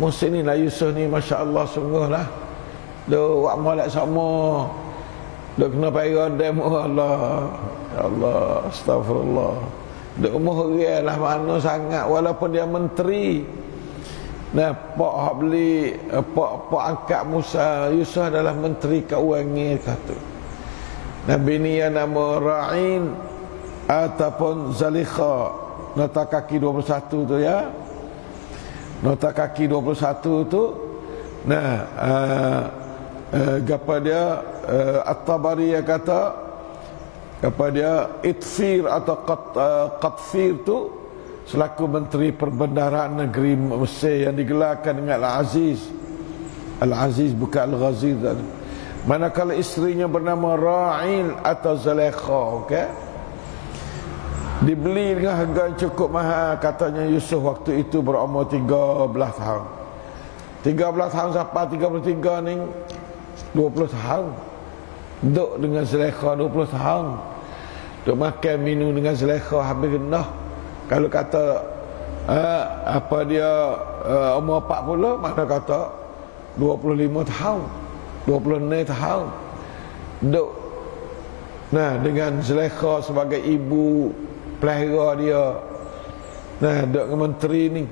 Musim ni lah Yusuf ni, Masya Allah, sungguh lah. Duk buat molek sama. Duk kena payah demo Allah. Ya Allah, astagfirullah. Duk umur real lah mana sangat. Walaupun dia menteri. Nah, Pak hak beli, Pak angkat Musa, Yusuf adalah menteri keuangan kata. Nabi ni yang nama Ra'in ataupun Zalikha. Nota kaki 21 tu ya. Nota kaki 21 tu. Nah, apa dia At-Tabari yang kata apa dia Itfir atau Qatfir tu selaku menteri perbendaharaan negeri Mesir yang digelarkan dengan Al-Aziz. Al-Aziz bukan Al-Ghaziz. Manakala isterinya bernama Ra'il atau Zulaikha, okey, dibeli dengan harga yang cukup mahal. Katanya Yusuf waktu itu berumur 13 tahun. 13 tahun sampai 33 ni 20 tahun. Duduk dengan Zulaikha 20 tahun. Duduk makan minum dengan Zulaikha habis genah. Kalau kata apa dia umur 40, mana kata 25 tahun, 26 tahun. Duduk nah dengan Zulaikha sebagai ibu pelihara dia. Nah, duduk dengan menteri ni.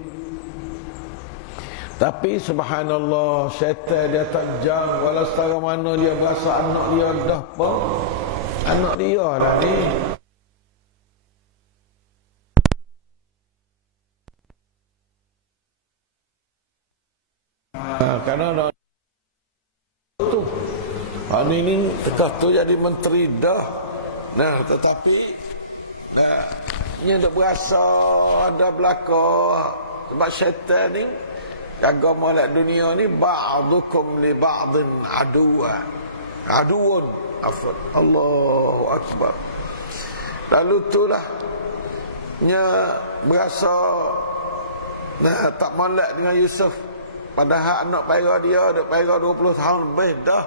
Tapi subhanallah, syaitan dia tajam. Walau setara mana dia berasa anak dia dah pun anak dia lah ni. Kerana tu ini tekah tu jadi menteri dah. Nah, tetapi dia dah berasa ada belakang sebab syaitan ni agama lak dunia ni ba'dukum li ba'din aduwa. Aduun afwan. Allahu akbar. Lalu itulah nya berasa tak molek dengan Yusuf. Padahal anak pera dia dak pera 20 tahun lebih dah.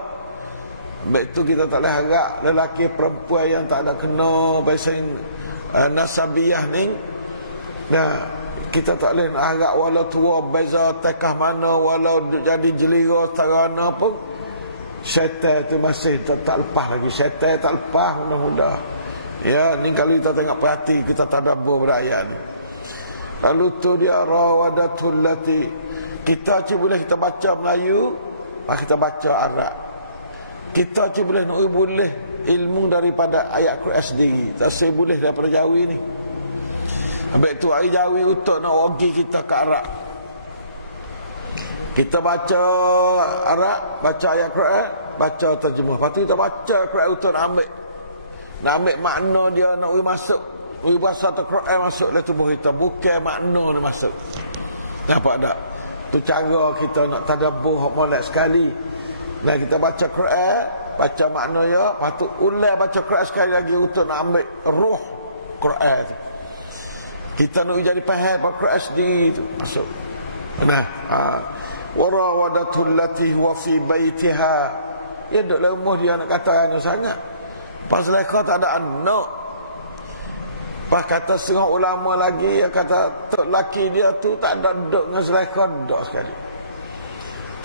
Sebab itu kita tak boleh harap lelaki perempuan yang tak ada kena bahasa nasabiyah ni. Nah, kita tak boleh nak harap walau tua beza tekah mana, walau jadi jelira setara mana pun syaitan tu masih tak lepas lagi. Syaitan tak lepas mudah-mudah. Ya, ni kalau kita tengok perhati, kita tadabbur berayat ni. Lalu tu dia rawadatul lati. Kita cuma boleh kita baca Melayu, kita baca Arab. Kita cuma boleh ilmu daripada ayat Quran sendiri. Tak boleh daripada Jawi ni. Habis tu hari Jawi untuk nak wagi kita ke Arab. Kita baca Arab, baca ayat Quran, baca terjemah. Lepas tu kita baca Quran untuk nak ambil makna dia, nak masuk. Bahasa Quran masuk dalam tubuh kita. Bukan makna nak masuk. Nampak tak? Tu cara kita nak tadabbur hak molek sekali. Nah, kita baca Quran, baca makna dia, patut ulang baca Quran sekali lagi untuk nak ambil ruh Quran tu. Kita nak jadi faham Quran sendiri tu masuk. Nah, warawadatul lati huwa fi baitiha. Ya duduk dalam rumah dia nak kata anu sangat. Pas Zulaikha tak ada anak. Pas kata setengah ulama lagi, dia kata tok laki dia tu tak ada duduk dengan Zulaikha, duduk sekali.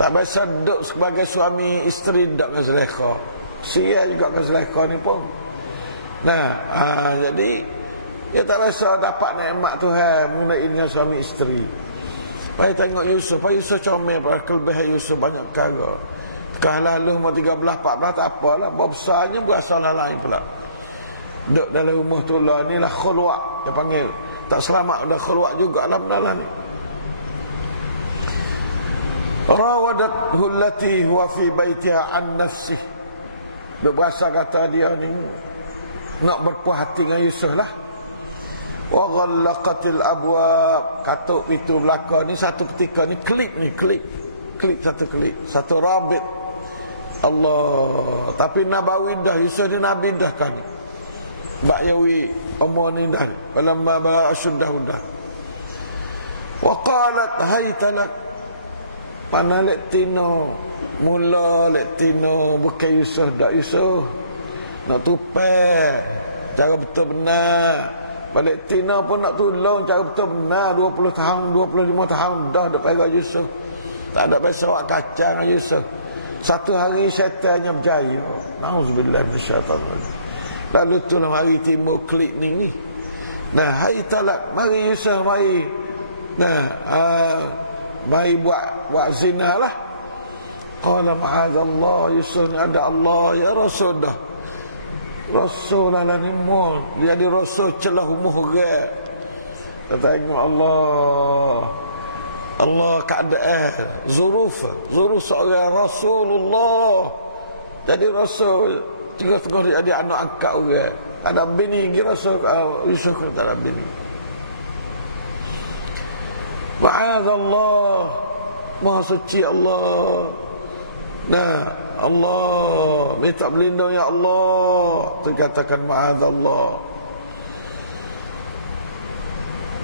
Tak biasa duduk sebagai suami isteri duduk dengan Zulaikha. Sia juga dengan Zulaikha ni pun. Nah, jadi dia tak biasa dapat nikmat Tuhan mengenai dengan suami isteri. Pai tengok Yusuf, Yusuf comel, kelebihan Yusuf banyak perkara. Lalu umur 13, 14 tak apalah, besarnya berasal lain pula. Duduk dalam rumah tu lah, inilah khulwat dia panggil. Tak selamat dah khulwat juga dalam ni. Rawadathu allati huwa fi baitiha an nafsih. Dia berasa kata dia ni nak berpuas hati dengan Yusuf lah. Wa ghallaqatil abwab, katuk pintu belakang ni satu ketika ni klip satu rabit. Allah, tapi nabawi dah, Yusuf ni nabi dah kan. Ba'yawi umur ni dah. Falamma bagha ashuddahu dah. Wa qalat haytalak. Mana lektino mula lektino bukan Yusuf dak Yusuf. Nak tupai cara betul benar. Balik tina pun nak tolong cara betul benar 20 tahun, 25 tahun dah pegang Yusuf. Tak ada biasa orang kacang dengan Yusuf. Satu hari syaitannya berjaya. Nauzubillah minasyaitanir. Lalu tu dalam hari timur klik ni. Nah, hari talak mari Yusuf mari. Nah, mari buat zina lah. Qala ma'adzallah, Yusuf ni ada Allah ya Rasul dah. Rasul lah ni mau jadi Rasul celah umuh orang. Kita tengok Allah keadaan zuruf seorang Rasulullah jadi Rasul tengok jadi anak angkat orang. Ada bini lagi Rasul Yusuf tak ada bini. Ma'adzallah, Maha suci Allah. Nah, Allah minta berlindung ya Allah. Terkatakan ma'adzallah.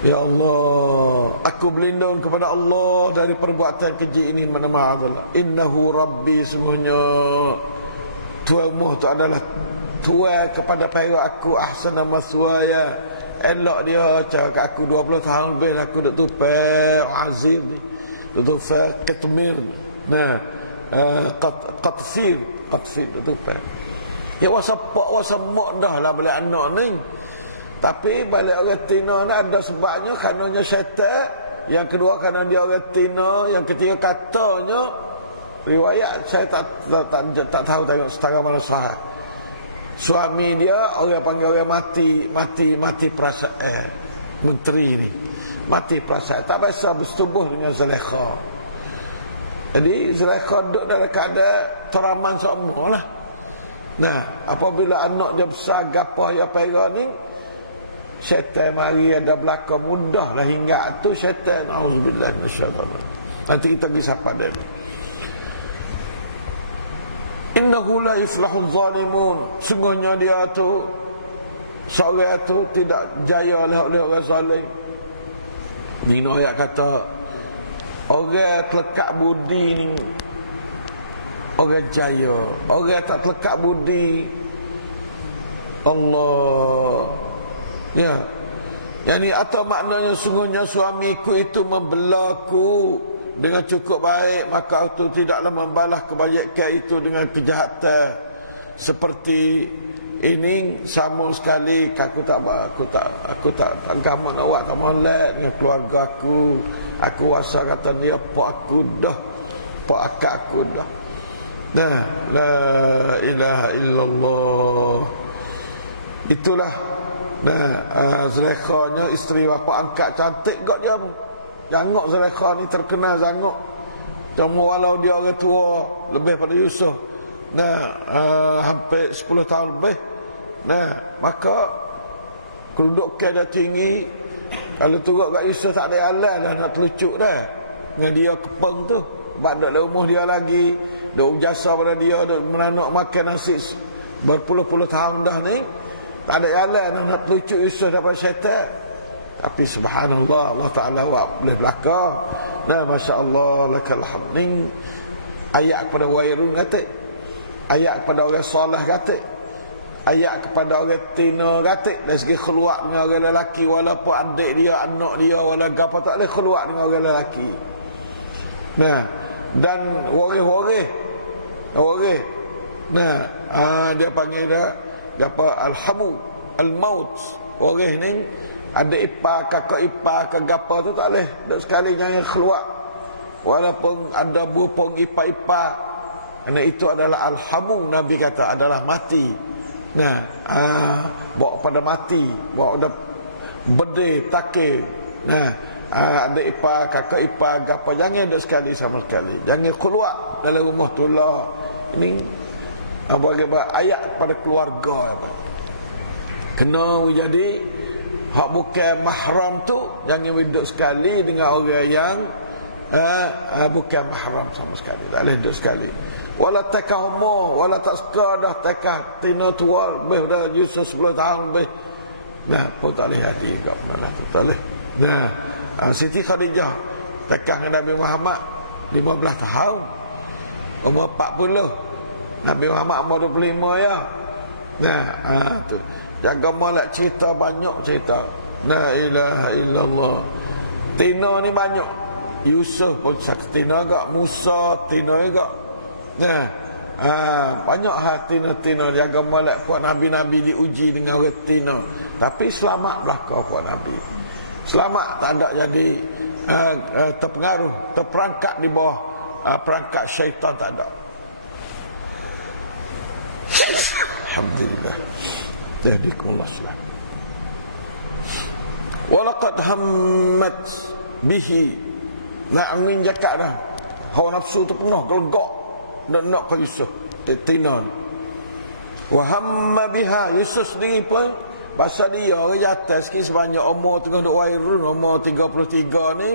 Ya Allah, aku berlindung kepada Allah dari perbuatan keji ini. Mana ma'adzallah. Innahu Rabbi, semuanya tuamu tu adalah tuan kepada pihak aku. Ahsana maswaya, elok dia cakap aku 20 tahun lebih aku duk tupai azim ni, duk tupai ketmir. Nah, qatfir duk tupai. Ya wasapak dah lah balik anak ni. Tapi balik orang tina ni ada sebabnya, karenanya syaitan. Yang kedua kerana dia orang tina. Yang ketiga katanya riwayat saya tak tahu tengok setara mana sahih. Suami dia orang panggil orang mati perasaan. Menteri ni mati perasaan, tak biasa bersetubuh dengan Zulaikha. Jadi Zulaikha duduk dalam keadaan teraman semua lah. Nah, apabila anak dia besar gapah ya pera ni, syaitan mari ada belakang mudah lah hingga tu syaitan. Auzubillah minasyaitanir. Nanti kita pergi sapa dia. Innahu la yuflahul zalimun. Sungguhnya dia tu, seorang tu tidak jaya oleh orang zalim. Ini ayat kata orang terlekat budi ni orang jaya. Orang tak terlekat budi Allah. Ya. Yani atau maknanya sungguhnya suamiku itu membelaku dengan cukup baik, maka aku tidaklah membalas kebajikan itu dengan kejahatan seperti ini. Sama sekali aku tak agama nak buat tak molek dengan keluarga aku. Aku rasa kata dia pak aku dah, pak akak aku dah. Nah, la ilaha illallah. Itulah. Nah, Zulaikha isteri bapa angkat cantik gak dia. Jangok Zulaikha ni terkenal jangok. Cuma walau dia orang tua lebih pada Yusuf. Nah, hampir 10 tahun lebih. Nah, maka kedudukan dah tinggi. Kalau turut kat Yusuf tak ada halal dah nak telucuk dah. Dengan dia kepeng tu. Sebab duduk dalam rumah dia lagi. Duduk jasa pada dia. Duduk menanak makan nasi berpuluh-puluh tahun dah ni. Tak ada halal dah nak telucuk Yusuf daripada syaitan. Tapi subhanallah, Allah Ta'ala boleh belakang. Nah, Masya Allah, lakal hamding. Ayat kepada wairun kata, ayat kepada orang salah kata, ayat kepada orang tina kata. Dari segi keluar dengan orang lelaki, walaupun adik dia, anak dia, walaupun apa tak boleh keluar dengan orang lelaki. Nah, dan waris. Nah, dia panggil dia apa, al-hamu, al-maut. Waris ni ada ipar, kakak ipar, kegapa tu tak boleh. Dan sekali jangan keluar. Walaupun ada berpung ipar-ipar. Kerana itu adalah al-hamu, Nabi kata adalah mati. Nah, bawa pada mati, bawa pada bedih, takir. Nah, ada ipar, kakak ipar, gapa, jangan ada sekali sama sekali. Jangan keluar dalam rumah tu lah. Ini apa ayat pada keluarga apa. Kena jadi hak bukan mahram tu jangan duduk sekali dengan orang yang bukan mahram sama sekali. Tak boleh duduk sekali. Wala takah umur, wala tak suka dah takah tina tua lebih dah Yusuf 10 tahun lebih. Nah, pun tak boleh jadi ke mana tu tak boleh. Nah, Siti Khadijah takah dengan Nabi Muhammad 15 tahun. Umur 40. Nabi Muhammad umur 25 ya. Tu. Jaga molek cerita banyak cerita. La ilaha illallah. Tina ni banyak. Yusuf pun tina agak, Musa tina agak. Banyak tina jaga molek puak nabi-nabi diuji dengan tina. Tapi selamat belaka puak nabi. Selamat, tak ada jadi terpengaruh, terperangkap di bawah perangkap syaitan, tak ada. Alhamdulillah. Jadikumullah salam. Walaqad hammat bihi. Nak angin cakap dah. Hawa nafsu tu penuh gelegak nak ke Yusuf. Tina. Wa hamma biha. Yusuf sendiri pun pasal dia orang jatuh sikit sebanyak umur tengah duk Wairun, umur 33 ni.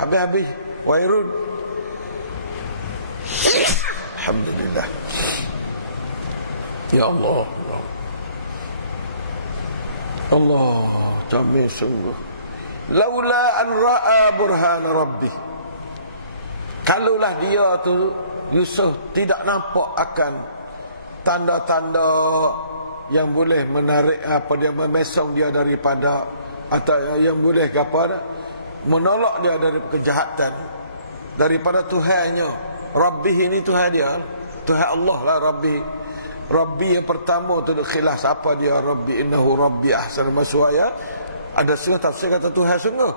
Habis-habis Wairun. Alhamdulillah. Ya Allah. Allah, comel sungguh. Laula an ra'a burhan rabbih. Kalaulah dia tu Yusuf tidak nampak akan tanda-tanda yang boleh menarik dia memesong dia daripada, atau yang boleh menolak dia dari kejahatan daripada Tuhannya. Rabbih ini Tuhan dia, Tuhan Allah lah Rabbih. Rabbi yang pertama tu khilaf apa dia Rabbi, innahu Rabbi ahsan maswaya. Ada setengah tafsir kata Tuhan sungguh.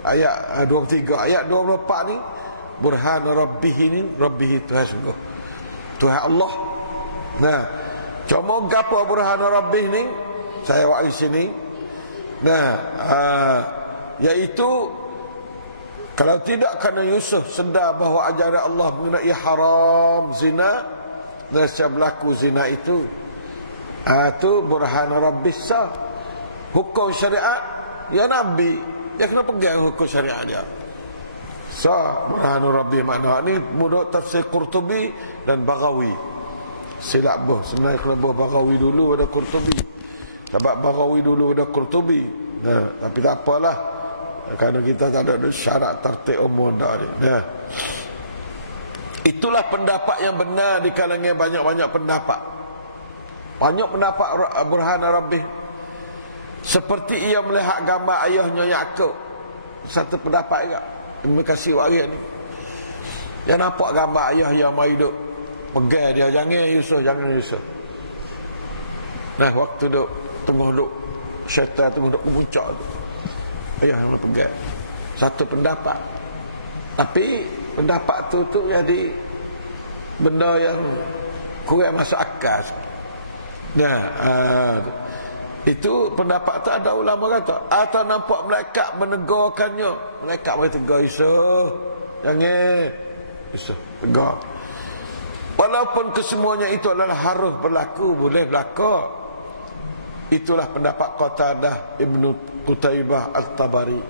Ayat 23, ayat 24 ni burhan Rabbih ini, Rabbih Tuhan sungguh, Tuhan Allah. Cuma gapo burhan Rabbih ni saya buat di sini. Iaitu kalau tidak kerana Yusuf sedar bahawa ajaran Allah mengenai haram zina, nasa berlaku zina itu, tu burhan Rabbih sah. Hukum syariat ya Nabi, dia kena pegang hukum syariat dia. Sah burhan Rabbih makna ni menurut tafsir Qurtubi dan Baghawi. Silap boh, sebenarnya kena boh Baghawi dulu ada Qurtubi. Sebab Baghawi dulu ada Qurtubi. Tapi tak apalah, kerana kita tak ada syarat tertib umur dah ni. Itulah pendapat yang benar di kalangan banyak-banyak pendapat. Banyak pendapat burhan Rabbih. Seperti ia melihat gambar ayahnya Yaqub. Satu pendapat juga. Terima kasih waris ni. Dia nampak gambar ayah yang mai duk pegang dia, jangan Yusuf. Waktu duk tengah duk syaitan tengah duk memuncak tu, ayah yang pegang. Satu pendapat. Tapi pendapat tu jadi benda yang kurang masuk akal. Itu pendapat tu ada ulama kata, atau nampak malaikat menegurkannya. Malaikat boleh tegur Yusuf, jangan Yusuf, tegur. Walaupun kesemuanya itu adalah harus berlaku, boleh berlaku. Itulah pendapat Qatadah Ibnu Qutaibah Al-Tabari.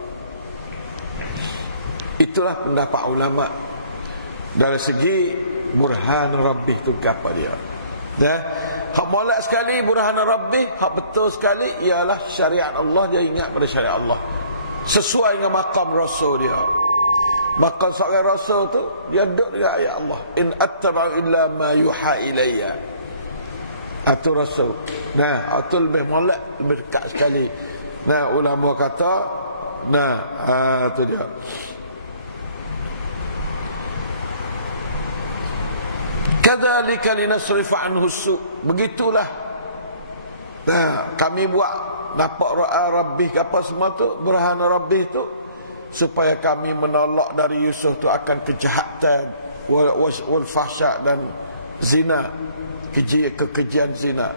Itulah pendapat ulama dari segi burhan Rabbih tu apa dia. Hak molek sekali burhan Rabbih, hak betul sekali ialah syariat Allah. Dia ingat pada syariat Allah sesuai dengan maqam rasul dia. Maqam seorang rasul tu dia duduk dengan ayat Allah, in attaba'u illa ma yuha ilayya. Itu rasul. Itu lebih molek, lebih dekat sekali. Ulama kata itu dia. Kadzalika linasrifa anhu su. Begitulah. Kami buat dapat ra'a Rabbih apa semua tu, burhan Rabbih tu, supaya kami menolak dari Yusuf tu akan kejahatan wal fahsya dan zina, kekejian zina.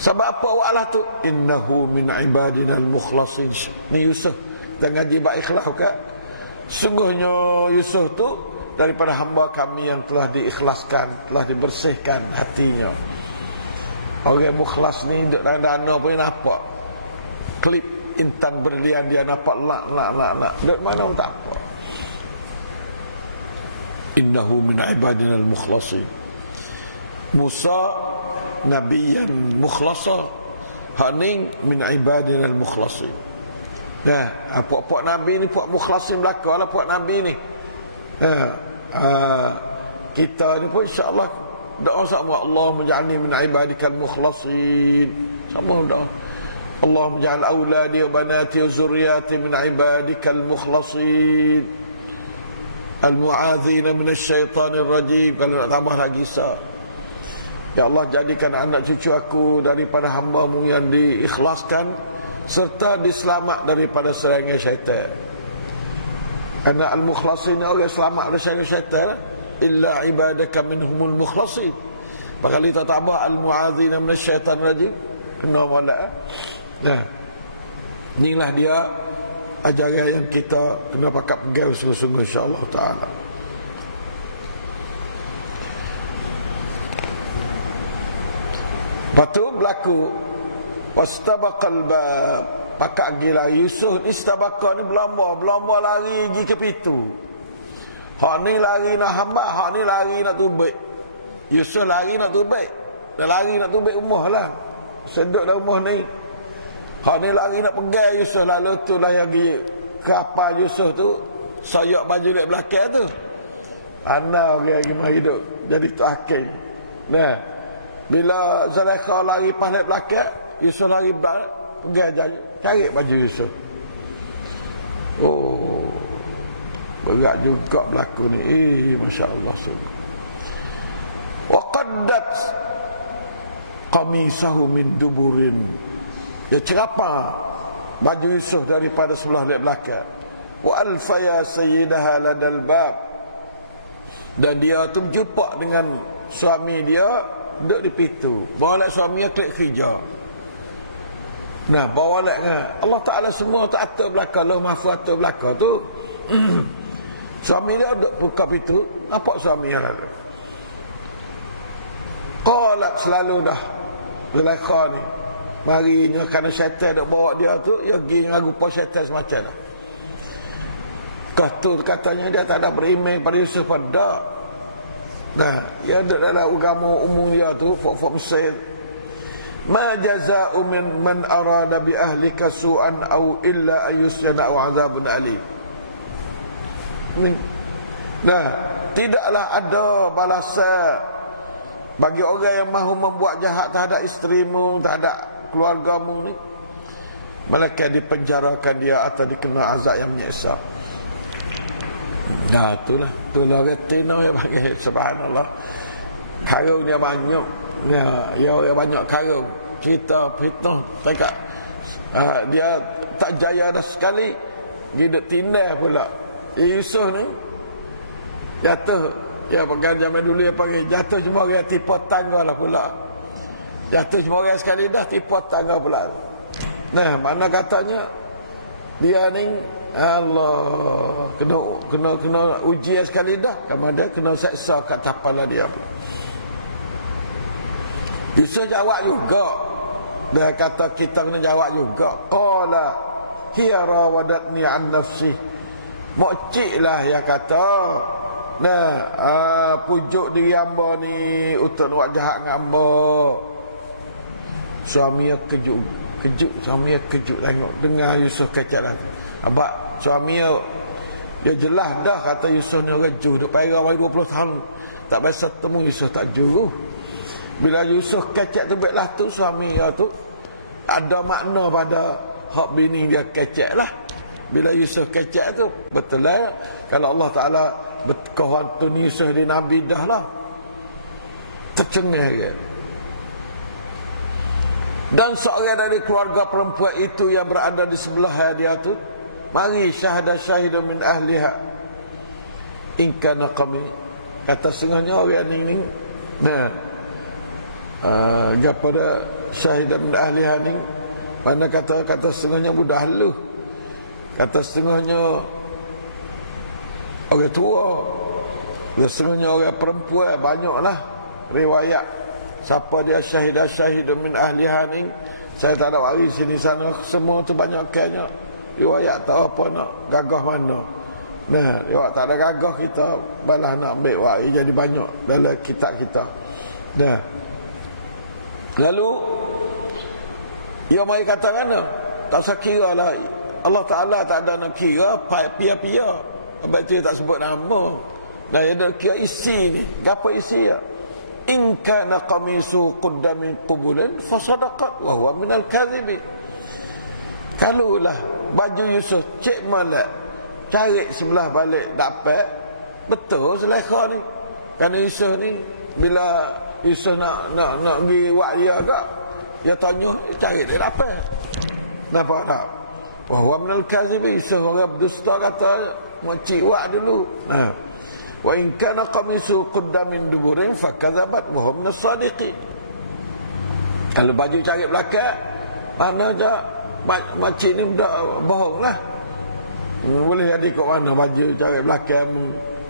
Sebab apa wa'alah tu? Innahu min ibadina al-mukhlasin. Ni Yusuf kita ngaji bab ikhlas kan? Sungguhnya Yusuf tu daripada hamba kami yang telah diikhlaskan, telah dibersihkan hatinya. Orang mukhlas ni duduk dana pun nampak klip intan berlian dia nampak lak. Duduk mana pun tak apa. Innahu min ibadina al-mukhlasin. Musa nabiyan mukhlasa, haning min ibadina al-mukhlasin. Puak-puak nabi ni puak mukhlasin belaka lah puak nabi ni. Kita ni pun insya-Allah Doa sama Allahumma ja'alni min ibadikal mukhlasin. Sama doa. Allahumma ja'al auladi wa banati wa zurriyati min ibadikal mukhlasin. Al-mu'adzina minasyaitanir rajim. Kalau nak tambah lagi ya Allah, jadikan anak cucu aku daripada hamba-Mu yang diikhlaskan serta diselamat daripada serangan syaitan. Karena al-mukhlasin orang selamat dari serangan syaitan, illa ibadaka minhumul mukhlasin. Maka kita tambah al-mu'adzina minasyaitanir rajim. Kena molek. Nah, inilah dia ajaran yang kita kena pakai pegang sungguh-sungguh insya-Allah taala. Patu berlaku wastabaqal bab, pakak gila Yusuf ni istabaqa ni berlomba lari pergi ke pintu. Hak ni lari nak hamba, hak ni lari nak tubik. Yusuf lari nak tubik. Dah lari nak tubik rumah lah. Seduk dah rumah ni. Hak ni lari nak pegang Yusuf, lalu tu lah yang pergi kapal Yusuf tu, soyak baju di belakang tu. Anak orang lagi mari hidup. Jadi tu akhir. Nah, bila Zulaikha lari pas belakang, Yusuf lari pegang jalan, cari baju Yusuf. Oh, berat juga berlaku ni. Masya-Allah sungguh. Wa qaddat qamisahu min duburin. Dia cerapa baju Yusuf daripada sebelah belakang. Wa alfaya sayyidaha ladal bab. Dan dia tu berjumpa dengan suami dia duduk di pintu. Bawa suami dia klik kerja. Nah, bawa Allah Ta'ala semua tu atur belakang. Allah mahfuz atur belakang tu. Suami dia duduk buka pintu. Nampak suami dia lalu. Qalat selalu dah Zulaikha ni. Marinya kerana syaitan dah bawa dia tu, dia pergi dengan rupa syaitan semacam tu. Tu katanya dia tak ada beriman pada Yusuf pada. Nah, dia duduk dalam agama umum dia tu, fok Mesir. Ma jaza'u man arada bi ahlika su'an aw illa ayyusjana aw 'adzabun alim. Nah, tidaklah ada balasan bagi orang yang mahu membuat jahat terhadap isterimu, terhadap keluargamu ni, malaikat dipenjarakan dia atau dikena azab yang menyiksa. Nah, itulah retina yang bagi subhanallah. Karung dia banyak. Ya orang banyak karung. Kita fitnah tengok. Dia tak jaya dah sekali, hidup tindas pula. Yusuf ni jatuh. Ya, pegang zaman dulu yang panggil jatuh cuma orang tipu tangga lah pula. Jatuh cuma orang sekali dah tipu tangga pula. Nah, mana katanya dia ni Allah kena ujian sekali dah. Kemudian kena seksa kat tapalah dia pula. Yusuf jawab juga. Dia kata kita kena jawab juga. Qala hiya rawadatni an nafsi. Mokcik lah yang kata. Nah, pujuk diri hamba ni untuk buat jahat dengan hamba. Suami dia kejut. Suami dia kejut tengok dengar Yusuf kecek lah. Abang suami dia jelas dah kata Yusuf ni orang juh. Dia perah bagi 20 tahun tak biasa temu Yusuf tak juh. Bila Yusuf kecek tu baiklah tu suami dia tu ada makna pada hak bini dia kecek lah. Bila Yusuf kecek tu betul lah kalau Allah Ta'ala berkawan tu Yusuf di Nabi dah lah tercengih ke. Dan seorang dari keluarga perempuan itu yang berada di sebelah dia tu, mari syahadah syahidah min ahliha in kana qami. Kata sungguhnya orang ni nah daripada syahidah min ahliha ni, mana kata sungguhnya budak haluh. Kata sungguhnya orang tua, sesungguhnya orang perempuan, banyaklah riwayat siapa dia syahidah min ahliha ni. Saya tak ada waris sini sana, semua tu banyak kanya riwayat tahu apa nak gagah mana. Nah, riwayat tak ada gagah kita balah nak ambil waris jadi banyak dalam kitab kita. Nah, lalu ia mai kata mana tak sekira lah Allah Ta'ala tak ada nak kira pia-pia. Sebab tu dia tak sebut nama. Nah, dia nak kira isi ni. Apa isi ya? in kana qamisu qudda min qubulin fasadaqat wa huwa minal kadhibin. Kalulah baju Yusuf cek malak cari sebelah balik dapat betul selekha ni. Kerana Yusuf ni bila Yusuf nak pergi wak dia tak, dia tanya, cari dia dapat. Nampak tak? Wa huwa minal kadhibin. Yusuf orang berdusta kata makcik wak dulu. Nah, wa in kana qamisu qudda min duburin fakadzabat wa huwa minas sadiqin. Kalau baju cari belakang, mana je makcik ni bohong lah. Boleh jadi kat mana baju cari belakang.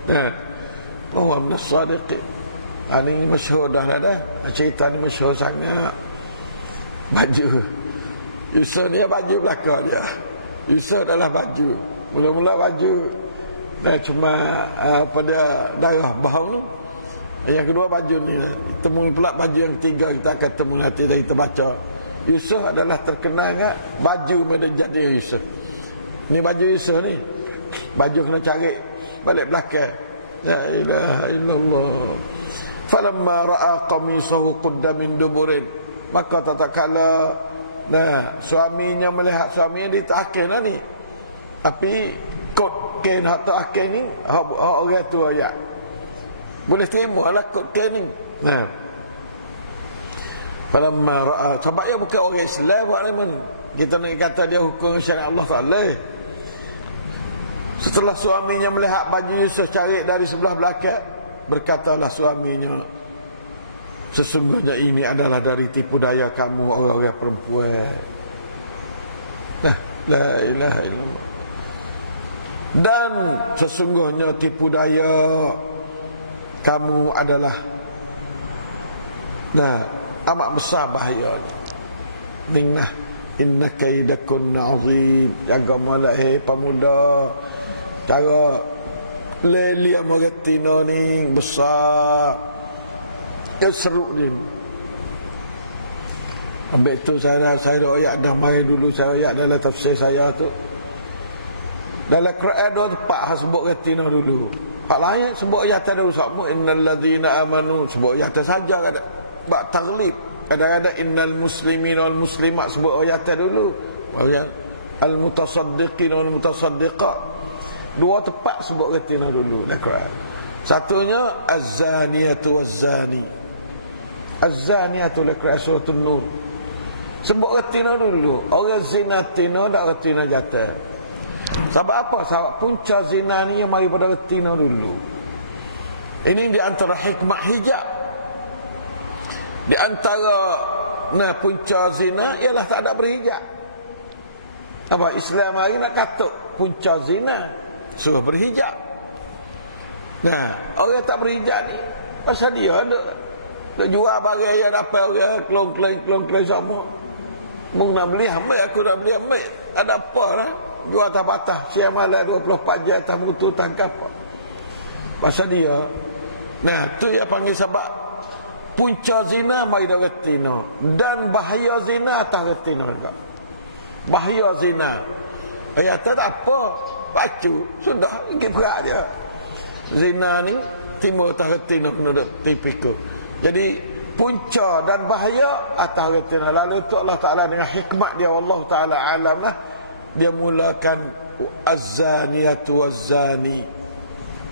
Nah, wa huwa minas sadiqin. Ini masyhur dah dah. Cerita ni masyhur sangat. Baju Yusuf ni baju belakang dia. Yusuf adalah baju. Mula-mula baju dah cuma pada darah bahang tu. Yang kedua baju ni. Temui pula baju yang ketiga kita akan temui nanti dari kita baca. Yusuf adalah terkenal kan baju menjadi Yusuf. Ni baju Yusuf ni. Baju kena cari balik belakang. La ilaha illallah. Falamma ra'a qamisahu qudda min duburin, maka tatkala suaminya melihat suaminya di terakhir lah ni. Tapi kod kain hak terakhir ni orang tua ya. Boleh terima lah kod kain ni. Nah. Falamma ra'a, sebab dia bukan orang Islam buat ni. Kita nak kata dia hukum syariat Allah Taala. Setelah suaminya melihat baju Yusuf cari dari sebelah belakang, berkatalah suaminya, sesungguhnya ini adalah dari tipu daya kamu orang-orang perempuan. Nah, la ilaha illallah. Dan sesungguhnya tipu daya kamu adalah amat besar bahayanya. Inna kaidakunna azim. Jaga malah pemuda. Cara Lelia Mogatino ni besar. Dia seru dia. Ambil tu saya ayat dah mari dulu saya ayat dalam tafsir saya tu. Dalam Quran dua tempat sebut Gatino dulu. Hak lain sebut ayat dulu sakmu innal ladzina amanu sebut ayat saja kada. Bak taglib. Kadang-kadang innal muslimin wal muslimat sebut ayat dulu. Ayat al mutasaddiqin wal mutasaddiqat. Dua tempat sebut Gatino dulu dalam Quran. Satunya az-zaniyatu waz-zani. Az-zaniyatu dalam Quran surah An-Nur. Sebut Gatino dulu. Orang zina tino dak Gatino jatuh. Sebab apa? Sebab punca zina ni yang mari pada Gatino dulu. Ini di antara hikmah hijab. Di antara punca zina ialah tak ada berhijab. Apa Islam hari nak katuk punca zina suruh berhijab. Nah, orang tak berhijab ni pasal dia ada jual barang yang dapat orang klong-kleng semua. Mung nak beli ambil, aku nak beli ambil. Ada apa lah? Jual atas batas. Siang malam 24 jam atas mutu tangkap apa. Pasal dia. Nah, tu yang panggil sebab punca zina mari dah Gatino. Dan bahaya zina atas Gatino juga. Bahaya zina. Ayat tak apa. Bacu. Sudah. Pergi perak je. Zina ni timur atas Gatino kena tipikal. Jadi punca dan bahaya atas Gatino. Lalu tu Allah Ta'ala dengan hikmat dia. Allah Ta'ala alam lah. Dia mulakan az-zaniyatu waz-zani.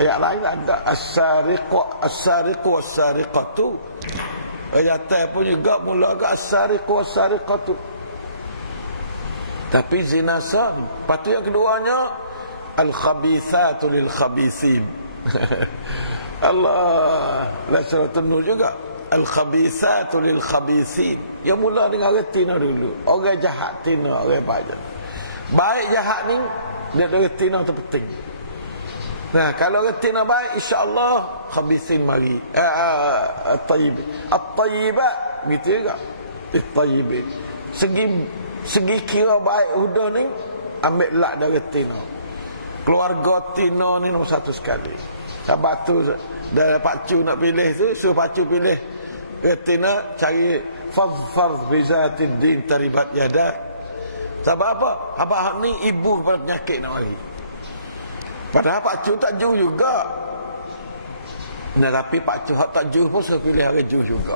Ayat lain ada as-sariqu was-sariqatu. Ayat pun juga mulakan as-sariqu was-sariqatu. Tapi zina sah. Lepas tu yang keduanya al-khabithatu lil-khabithin. Allah la surah An-Nur juga al-khabithatu lil-khabithin. Yang mula dengan orang tina dulu. Orang jahat tina orang baik. Baik jahat ni dia orang tina tu penting. Nah, kalau orang tina baik insya-Allah khabithin mari. At-tayyib. At-tayyibat gitu juga. At-tayyibin. Segi kira baik huda ni ambil lak dari tina. Keluarga tina ni nombor satu sekali. Sebab tu dah Pak Cu nak pilih tu, suruh Pak Cu pilih tina cari fadfar bizatid din taribat yadak. Sebab apa? Abah ni ibu kepada penyakit nak mari. Padahal Pak Cu tak jauh juga. Nah, tapi Pak Cu hak tak jauh pun saya pilih hari jauh juga.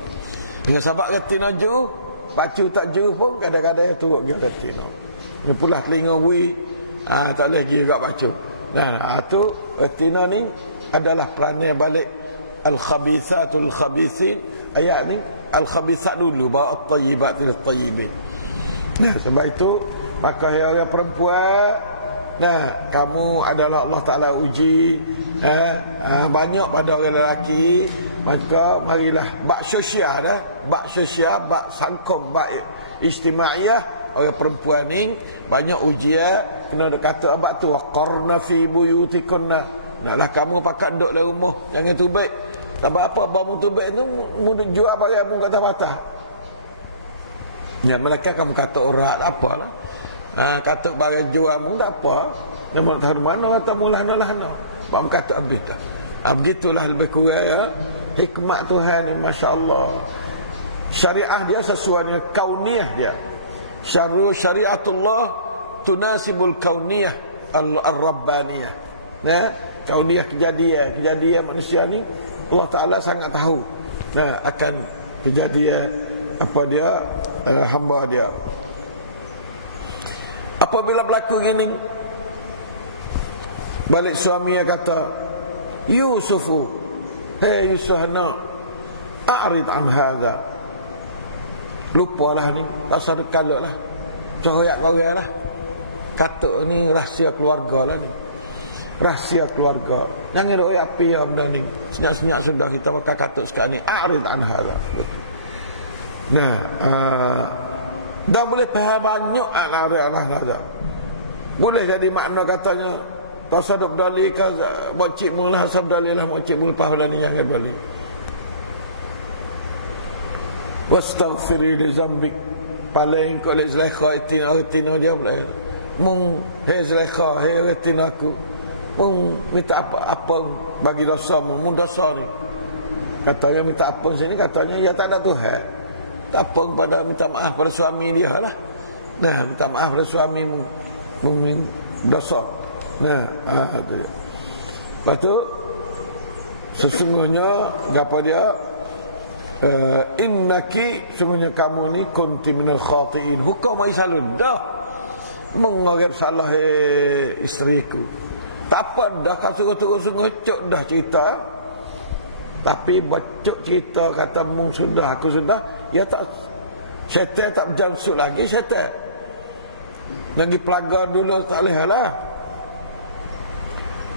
Dengan sebab retina jauh, Pak Cu tak jauh pun kadang-kadang dia turut dia retina. Dia pulah telinga bui, tak boleh kira Pak Cu. Nah, tu retina ni adalah peranai balik al-khabithatul khabithin. Ayat ni al-khabithat dulu baru at-tayyibatil tayyibin. Nah, sebab itu maka orang perempuan, nah, kamu adalah Allah Ta'ala uji banyak pada orang lelaki, maka marilah bak sosial dah, bak sosial, bak sangkom, bak ijtimaiyah. Orang perempuan ni banyak ujian, kena ada kata abad tu waqarna fi buyutikunna. Naklah kamu pakat duduk dalam rumah, jangan tubik. Tak apa bamu tubik tu mu jual barang mu kata patah. Ya, mereka kamu kata orang apalah. Kata barang jual mu tak apa. Nama tahu mana kata mulah-lah. Bang kata habis dah. Begitulah lebih kurang ya. Hikmat Tuhan ni masya-Allah. Syariah dia sesuai dengan kauniyah dia. Syariatullah tunasibul kauniyah ar-rabbaniyah. Nah, kauniyah kejadian manusia ni Allah Taala sangat tahu. Nah, akan kejadian apa dia hamba dia. Apabila berlaku gini, balik suami dia kata, Yusufu, hey Yusuf nak a'rid an hadha. Lupalah ni, tak usah dekalak lah. Coyak korang lah. Kata ni rahsia keluarga lah ni. Rahsia keluarga. Jangan duk api ya benda ni. Senyap-senyap sudah kita pakai kata sekarang ni. A'rid an hadha. Nah, dah boleh faham banyak a'rid an hadha. Boleh jadi makna katanya tasaduk dalil ke mocik mula hasab dalil lah mocik mula pahala ni jangan dalil. Wastaghfiri li zambik, paling kau le Zulaikha retina dia pula. Mung hey Zulaikha, hey retina aku. Mung minta apa bagi dosa mu dosa ni. Katanya minta apa sini, katanya ya tak ada Tuhan. Tak apa pada minta maaf pada suami dia lah. Nah, minta maaf pada suami mu dosa. Nah, tu dia. Lepas tu sesungguhnya apa dia? Innaki, sesungguhnya kamu ni kunti minal khati'in. Hukum ai salun dah. Mengorep salah isteriku. Tak apa dah kau suruh ngecuk dah cerita. Tapi bacuk cerita kata mung sudah aku sudah, ya tak syaitan tak berjansut lagi syaitan. Lagi pelaga dulu tak boleh lah.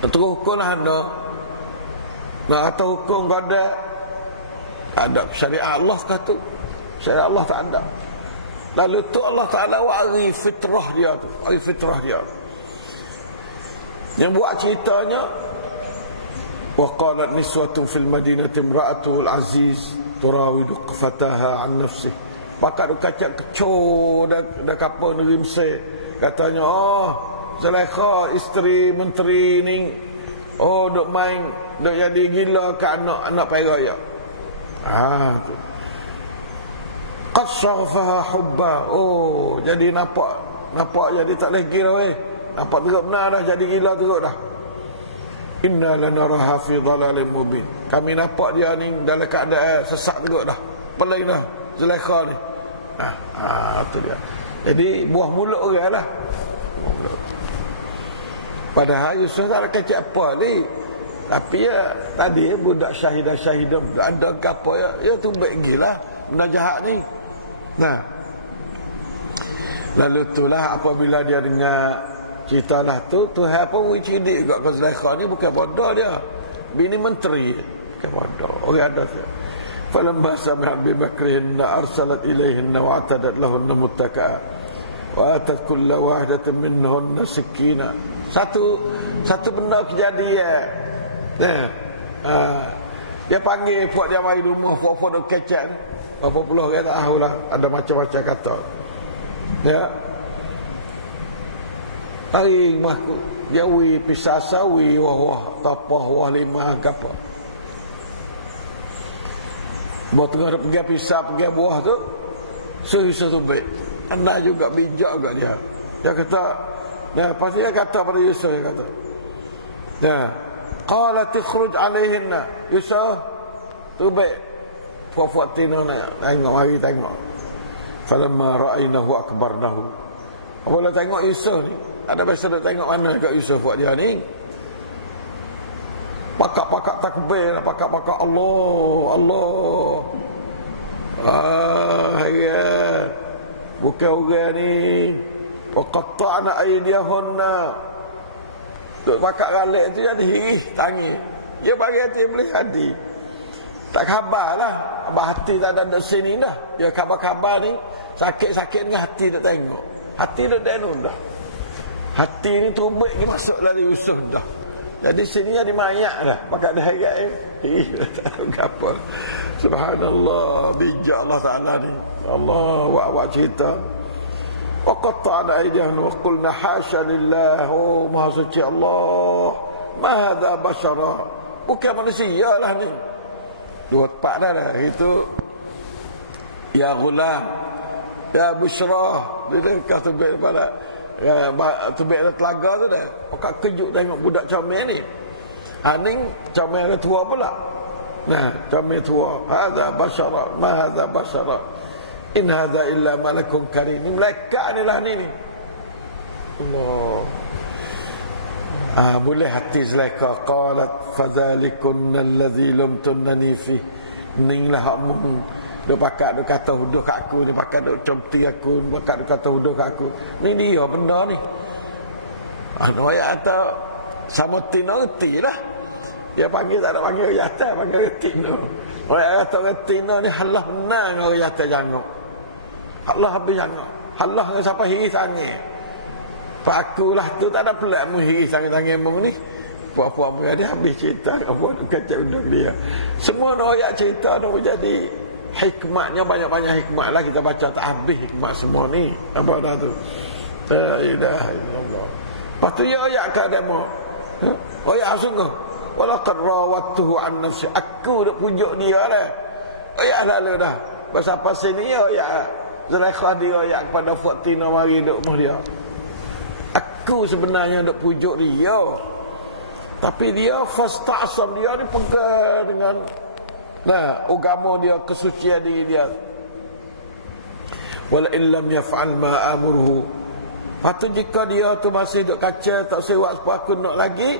Terus hukum lah anda. Nak kata hukum kau ada syariat Allah kata. Syariat Allah tak ada. Lalu tu Allah Ta'ala wari fitrah dia tu. Wari fitrah dia. Yang buat ceritanya. Wa qalat niswatun fil madinati imra'atul aziz turawidu fataha an nafsih. Pakak kacak kecoh dah kapal negeri Mesir. Katanya, oh Zulaikha isteri menteri ni, oh duk main, duk jadi gila ke anak peraya. Tu. Qad syaghfaha hubba. Oh, jadi nampak jadi tak boleh kira weh. Nampak teruk benar dah jadi gila teruk dah. Inna lanaraha fi dhalalin mubin. Kami nampak dia ni dalam keadaan sesat teruk dah. Pelik dah Zulaikha ni. Tu dia. Jadi buah mulut orang lah. Padahal Yusuf tak ada kecek apa ni. Tapi ya tadi budak syahidah ada apa ya tu baik gila benda jahat ni. Nah. Lalu itulah apabila dia dengar cerita dah tu Tuhan pun cerdik juga ke Zulaikha ni bukan bodoh dia. Bini menteri bukan bodoh. Orang ada dia. Falamma sami'at bi bakrihinna arsalat ilayhinna wa atadat lahunna muttaka wa atat kulla wahidatin minhunna sikina. Satu benda kejadian. Dia panggil puak dia mari rumah, puak-puak duk kecek. Berapa puluh orang tak tahu lah, ada macam-macam kata. Ya. Hari mahku, dia wi pisasa wi wah tapah wah lima apa. Buat tengah pergi pisah, pergi buah tu, susah tu baik. Anda juga bijak juga dia. Dia kata, pasti dia kata pada Yusuf dia kata. Ya. qalat ikhruj alaihinna. Yusuf tu baik puak-puak tina nak tengok, mari tengok. Falamma ra'ainahu akbarnahu. Apabila tengok Yusuf ni, ada biasa nak tengok mana kat Yusuf buat dia ni. Pakak-pakak takbir, pakak-pakak Allah. Ya. Bukan orang ni. Waqatta'na aydiyahunna. Duk pakak galik tu jadi tangis. Dia bagi hati boleh hati. Tak khabarlah. Abang hati tak ada sini dah. Dia khabar-khabar ni sakit-sakit dengan hati tak tengok. Hati duk denun dah. Hati ni tumbuk ni masuk dalam Yusuf dah. Jadi sini ada mayat dah. Pakat dah hayat tak tahu apa. Subhanallah, bijak Allah Ta'ala ni. Allah, wak cerita. Wa qatta'na aydiyahum wa qulna hasya lillah. Oh, maha suci Allah. Ma hadha bashara. Bukan manusia lah ni. 2 tempat dah. Itu ya ghulam, ya busyrah. Dia dekat tu pada tu baik telaga tu dah. Pakak kejut tengok budak comel ni. Aning comel dia tua pula. Nah, comel tua. Hadza bashara, ma hadza bashara. In hadza illa malakun karim. Ni malaikat ni lah ni. Allah. Boleh hati Zulaikha qalat fadhalikunna alladhi lumtunani fi. Inilah hakmu. Dia pakat dia kata huduh kat aku, dia pakat dia comti aku, dia pakat dia kata huduh kat aku. Ni dia benda ni. Anu ayat kata sama tino reti lah. Dia panggil tak ada panggil yata, panggil tino. Ayat kata tino ni halah menang orang yata jangan. Allah habis jangan. Allah dengan siapa hiri sangat. Pak akulah tu tak ada pelat mu hiri sangat-sangat mu ni. Puak-puak dia habis cerita apa tu kacau undang dia. Semua ayat cerita dah jadi hikmatnya banyak-banyak hikmat lah. Kita baca tak habis hikmat semua ni. Apa dah tu? La ilaha illallah. Lepas tu ya ayat kadang-kadang ayat sungguh. Walaqad rawattuhu an nafsi. Aku dah pujuk dia dah. Ayat lalu dah. Pasal pasal ni ya ayat Zulaikha dia ayat kepada Fatina mari duk rumah dia. Aku sebenarnya duk pujuk dia. Tapi dia fasta'sam, dia ni pegang dengan agama dia, kesucian diri dia. Wala illam yaf'al ma amuruhu. Patut jika dia tu masih duk kacau, tak sewak sepuluh aku nak lagi,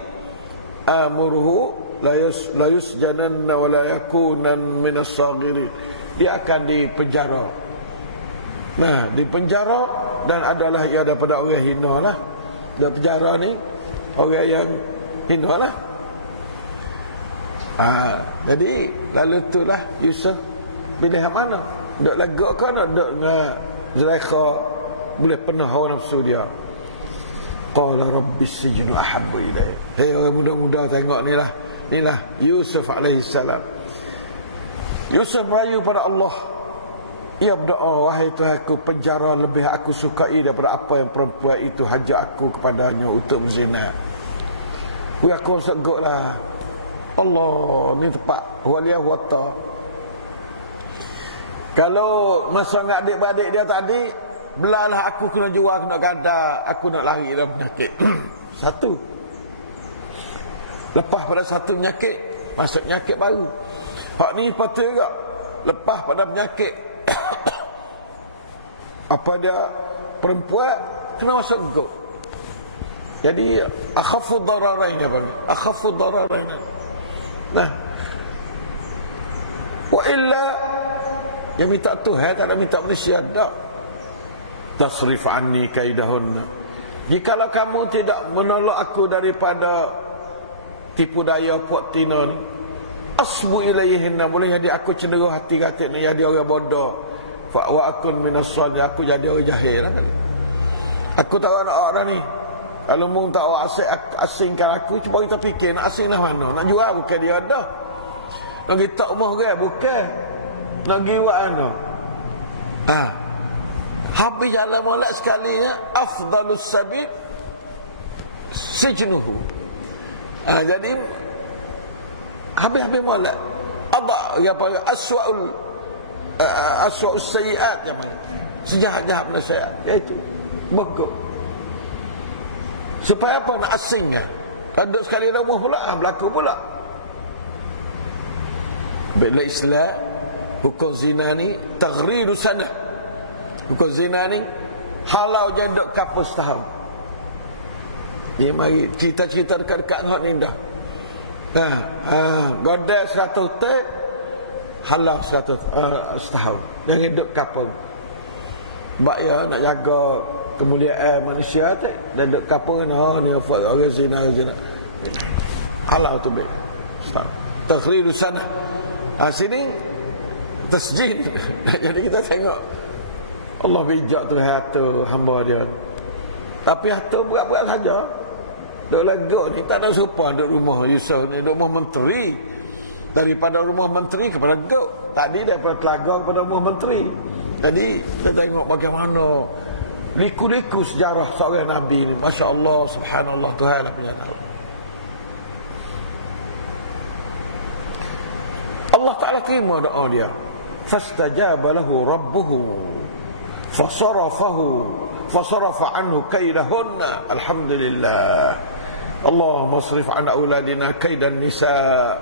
amuruhu la yusjananna wa la yakunan minas sagirin. Dia akan dipenjara. Nah, dipenjara dan adalah ia daripada orang hina lah. Dalam penjara ni orang yang hina lah. Jadi lalu itulah Yusuf pilih yang mana? Duk lagak ke nak duk dengan Zulaikha boleh penuh hawa nafsu dia. Qala rabbis sijnu ahabbu ilayya. Hei orang muda-muda tengok ni lah. Inilah Yusuf alaihi salam. Yusuf merayu pada Allah. Ia berdoa, wahai Tuhanku, penjara lebih aku sukai daripada apa yang perempuan itu hajat aku kepadanya untuk berzina. Aku segok lah. Allah ni tepat. Waliyah wata. Kalau masa dengan adik-beradik dia tadi, belalah aku kena jual, kena gada, aku nak lari dalam penyakit. Satu. Lepas pada satu penyakit, masuk penyakit baru. Hak ni patut juga. Lepas pada penyakit. Apa dia perempuan kena masuk engkau. Jadi akhafu dararain apa? Akhafu dararain. Nah. Wa illa yang minta Tuhan tak ada minta manusia tak. Tasrif anni kaidahunna. Jikalau kamu tidak menolak aku daripada tipu daya puak tina ni, asbu ilaihinna, boleh jadi aku cenderung hati-hati ni jadi orang bodoh. Fa wa akun minas salih, aku jadi orang jahil kan. Aku tak nak orang ni. Kalau mung tak asingkan aku, cuba kita fikir nak asing lah mana. Nak jual bukan dia dah. Nak pergi tak rumah orang bukan. Nak pergi buat mana. Habis jalan molek sekali ya, afdalus sabil sijnuhu. Jadi habis molek. Apa aswa'us sayyi'at namanya. Sejahat-jahat nasihat, iaitu bekuk. Supaya apa? Nak asingkan. Ada sekali rumah pula, berlaku pula. Bila Islam, hukum zina ni taghridu sanah. Hukum zina ni halau je duk kapus tahun. Dia mari cerita-cerita dekat-dekat hak ni dah. Godel 100 tahun, halau 100 setahun. Yang hidup kapal. Sebab ya nak jaga kemuliaan manusia tu, dan duk kapal ni orang zina. Halau tu baik. Setahun. Taghridu sanah. Sini tasjid. Jadi kita tengok Allah bijak tu hatu hamba dia. Tapi hatu berat-berat saja. Duk lega ni tak ada sopan duk rumah Yusuf ni, duk rumah menteri. Daripada rumah menteri kepada gok. Tadi daripada telaga kepada rumah menteri. Jadi kita tengok bagaimana liku-liku sejarah seorang Nabi ni. Masya Allah, subhanallah, Tuhan lah punya tahu. Allah Ta'ala terima doa dia. Fastajaba lahu rabbuhu fasarafa anhu kaidahunna. Alhamdulillah. Allahumma asrif an auladina kaidan nisa.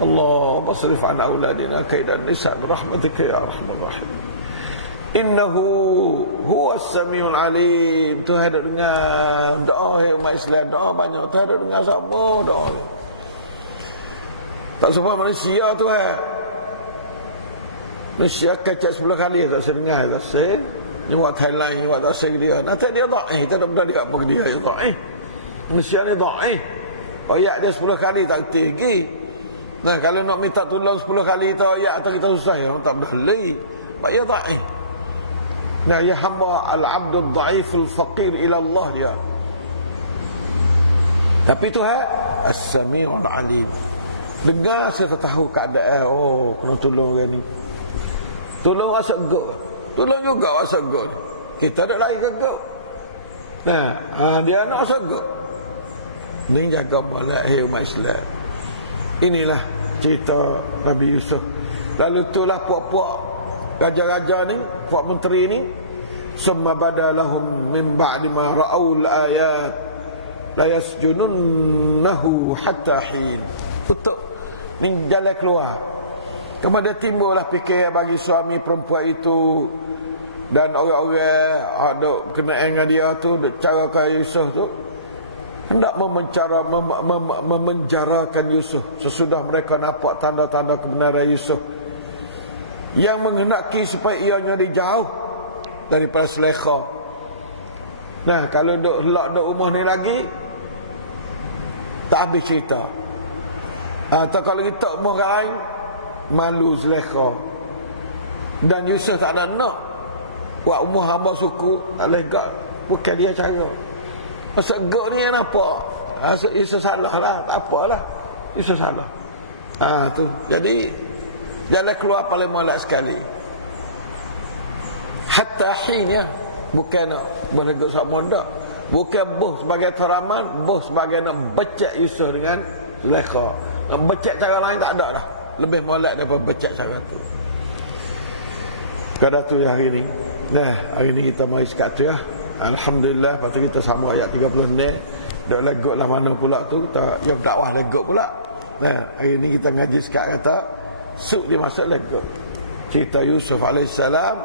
Allahumma asrif an auladina kaidan nisa birahmatika ya arhamar rahim. Innahu huwas samiul alim. Tuhan ada dengar doa umat Islam, doa banyak Tuhan ada dengar semua doa. Tak semua manusia tu manusia kecek 10 kali tak sedengar, tak se. Ni buat Thailand, buat tak se dia. Nanti dia dhaif, tak ada dia apa dia ya dhaif. Manusia ni dhaif. Ayat dia 10 kali tak tinggi. Nah, kalau nak minta tolong 10 kali tu ayat atau kita susah ya, tak boleh. Pak ya dhaif. Nah, ya hamba al-abdul dhaiful faqir ila Allah dia. Tapi Tuhan as-sami'ul alim. Dengar saya tahu keadaan. Oh, kena tolong orang ni. Tolong rasa gok. Tolong juga rasa gok. Kita tak lari ke gok. Nah, dia nak rasa gok. Ni jaga molek umat Islam. Inilah cerita Nabi Yusuf. Lalu itulah puak-puak raja-raja ni, puak menteri ni, summa badalahum min ba'di ma ra'aul ayat la yasjununnahu hatta hin. Tutup ni jalan keluar. Kemudian timbullah fikir bagi suami perempuan itu dan orang-orang ada kenaan dengan dia tu, cara kaya Yusuf tu hendak memenjarakan Yusuf sesudah mereka nampak tanda-tanda kebenaran Yusuf, yang menghendaki supaya ianya dijauh daripada Zulaikha. Nah, kalau duk rumah ni lagi tak habis cerita. Atau kalau kita rumah lain, malu Zulaikha. Dan Yusuf tak ada nak buat rumah hamba suku, tak lega. Bukan dia cara. Maksud gok ni yang apa? Yusuf salah lah, tak apalah. Yusuf salah. Tu. Jadi jalan keluar paling molek sekali. Hatta hin ya. Bukan nak menegur sama dak. Bukan boh sebagai teraman, boh sebagai nak becek Yusuf dengan Zulaikha. Nak becek cara lain tak ada dah. Lebih molek daripada becek cara tu. Kada tu hari ni. Nah, hari ni kita mari sekat tu ya. Alhamdulillah, lepas tu kita sambung ayat 30 ni. Dak legot lah mana pula tu, kita yang dakwah legot pula. Nah, hari ni kita ngaji sekat kata suk dia masuk legot. Cerita Yusuf alaihissalam.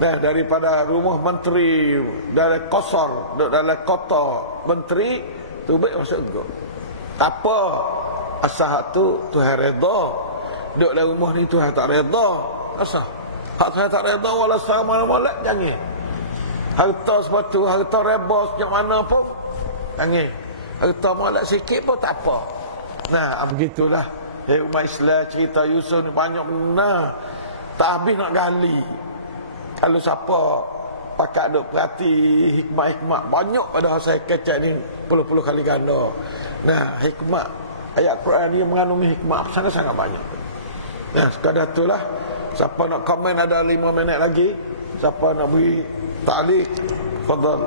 Nah, daripada rumah menteri, dari qasar, dalam kota menteri tu baik masuk legot. Apa asal tu Tuhan redha. Duduk dalam rumah ni Tuhan tak redha. Asal hak Tuhan tak redha wala sama molek jangan. Harta sepatu, harta rebos macam mana pun jangan. Harta molek sikit pun tak apa. Nah, begitulah umat Islam cerita Yusuf ni banyak benar. Tak habis nak gali. Kalau siapa pakai duk perhati hikmah-hikmah banyak pada saya kecek ni puluh-puluh kali ganda. Nah, hikmah ayat Quran ni mengandungi hikmah sangat-sangat banyak. Nah, sekadar itulah. Siapa nak komen ada 5 minit lagi. Siapa nak beri ta'liq, fadal.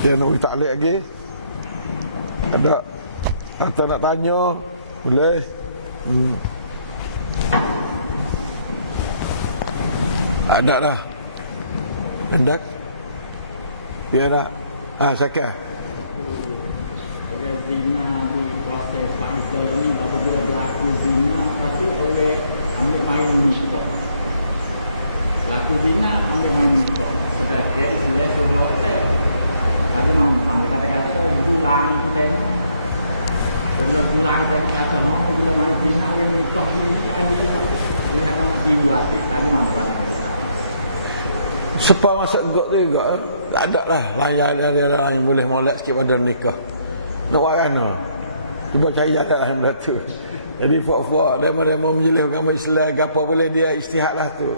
Dia nak beri ta'liq lagi. Ada atau nak tanya boleh. Ada dah. Hendak Ya nak. Sakit. Sepa masuk got tu juga. Tak ada lah. Lain boleh molek sikit pada nikah. Nak buat kan? Cuba cari jalan lah benda tu. Jadi fuak-fuak daripada mau menjelih agama Islam, apa boleh dia istihad lah tu.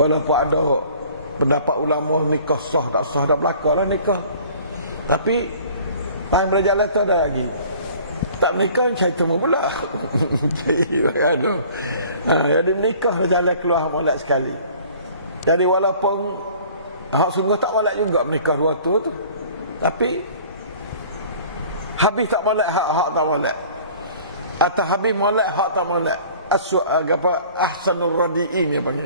Walaupun ada pendapat ulama nikah sah tak sah, dah berlaku lah nikah. Tapi lain berjalan tu ada lagi. Tak menikah cari temu pula. Jadi nikah berjalan keluar molek sekali. Jadi walaupun hak sungguh tak molek juga menikah dua tu, tapi habis tak molek, hak tak molek. Atau habis molek, hak tak molek. Ahsanur radi'in dia panggil.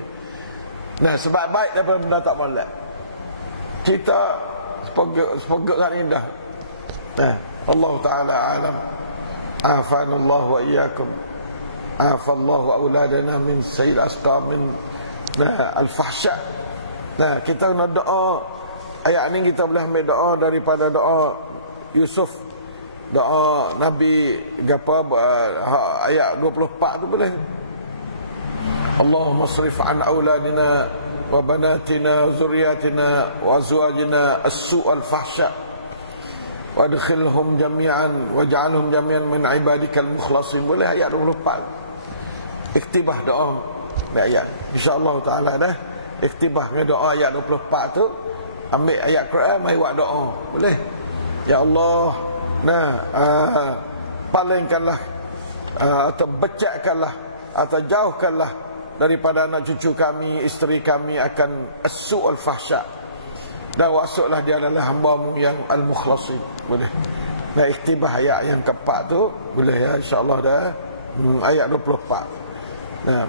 Nah, sebab baik daripada benda tak molek. Kita sepogok kan indah. Nah, Allah Ta'ala alam. Afanallahu wa iyyakum. Afallahu auladana min sayyid asqam min al-fahsya. Nah, kita nak doa. Ayat ni kita boleh ambil doa daripada doa Yusuf, doa Nabi ayat 24 tu boleh. Allahumma srif an auladina wa banatina zurriyatina wa azwajina as-su' al-fahsya wa adkhilhum jami'an waj'alhum jami'an min ibadikal mukhlasin. Boleh ayat 24. Iktibah doa ayat. InsyaAllah ta'ala dah iktibah dengan doa ayat 24 tu. Ambil ayat Quran, mari buat doa. Boleh? Ya Allah, palingkanlah atau becakkanlah atau jauhkanlah daripada anak cucu kami, isteri kami akan as-su' al-fahsya, dan masuklah dia adalah hamba-Mu yang al-mukhlasin. Boleh? Nah, iktibah ayat yang keempat tu boleh ya, insyaAllah dah. Ayat 24. Nah,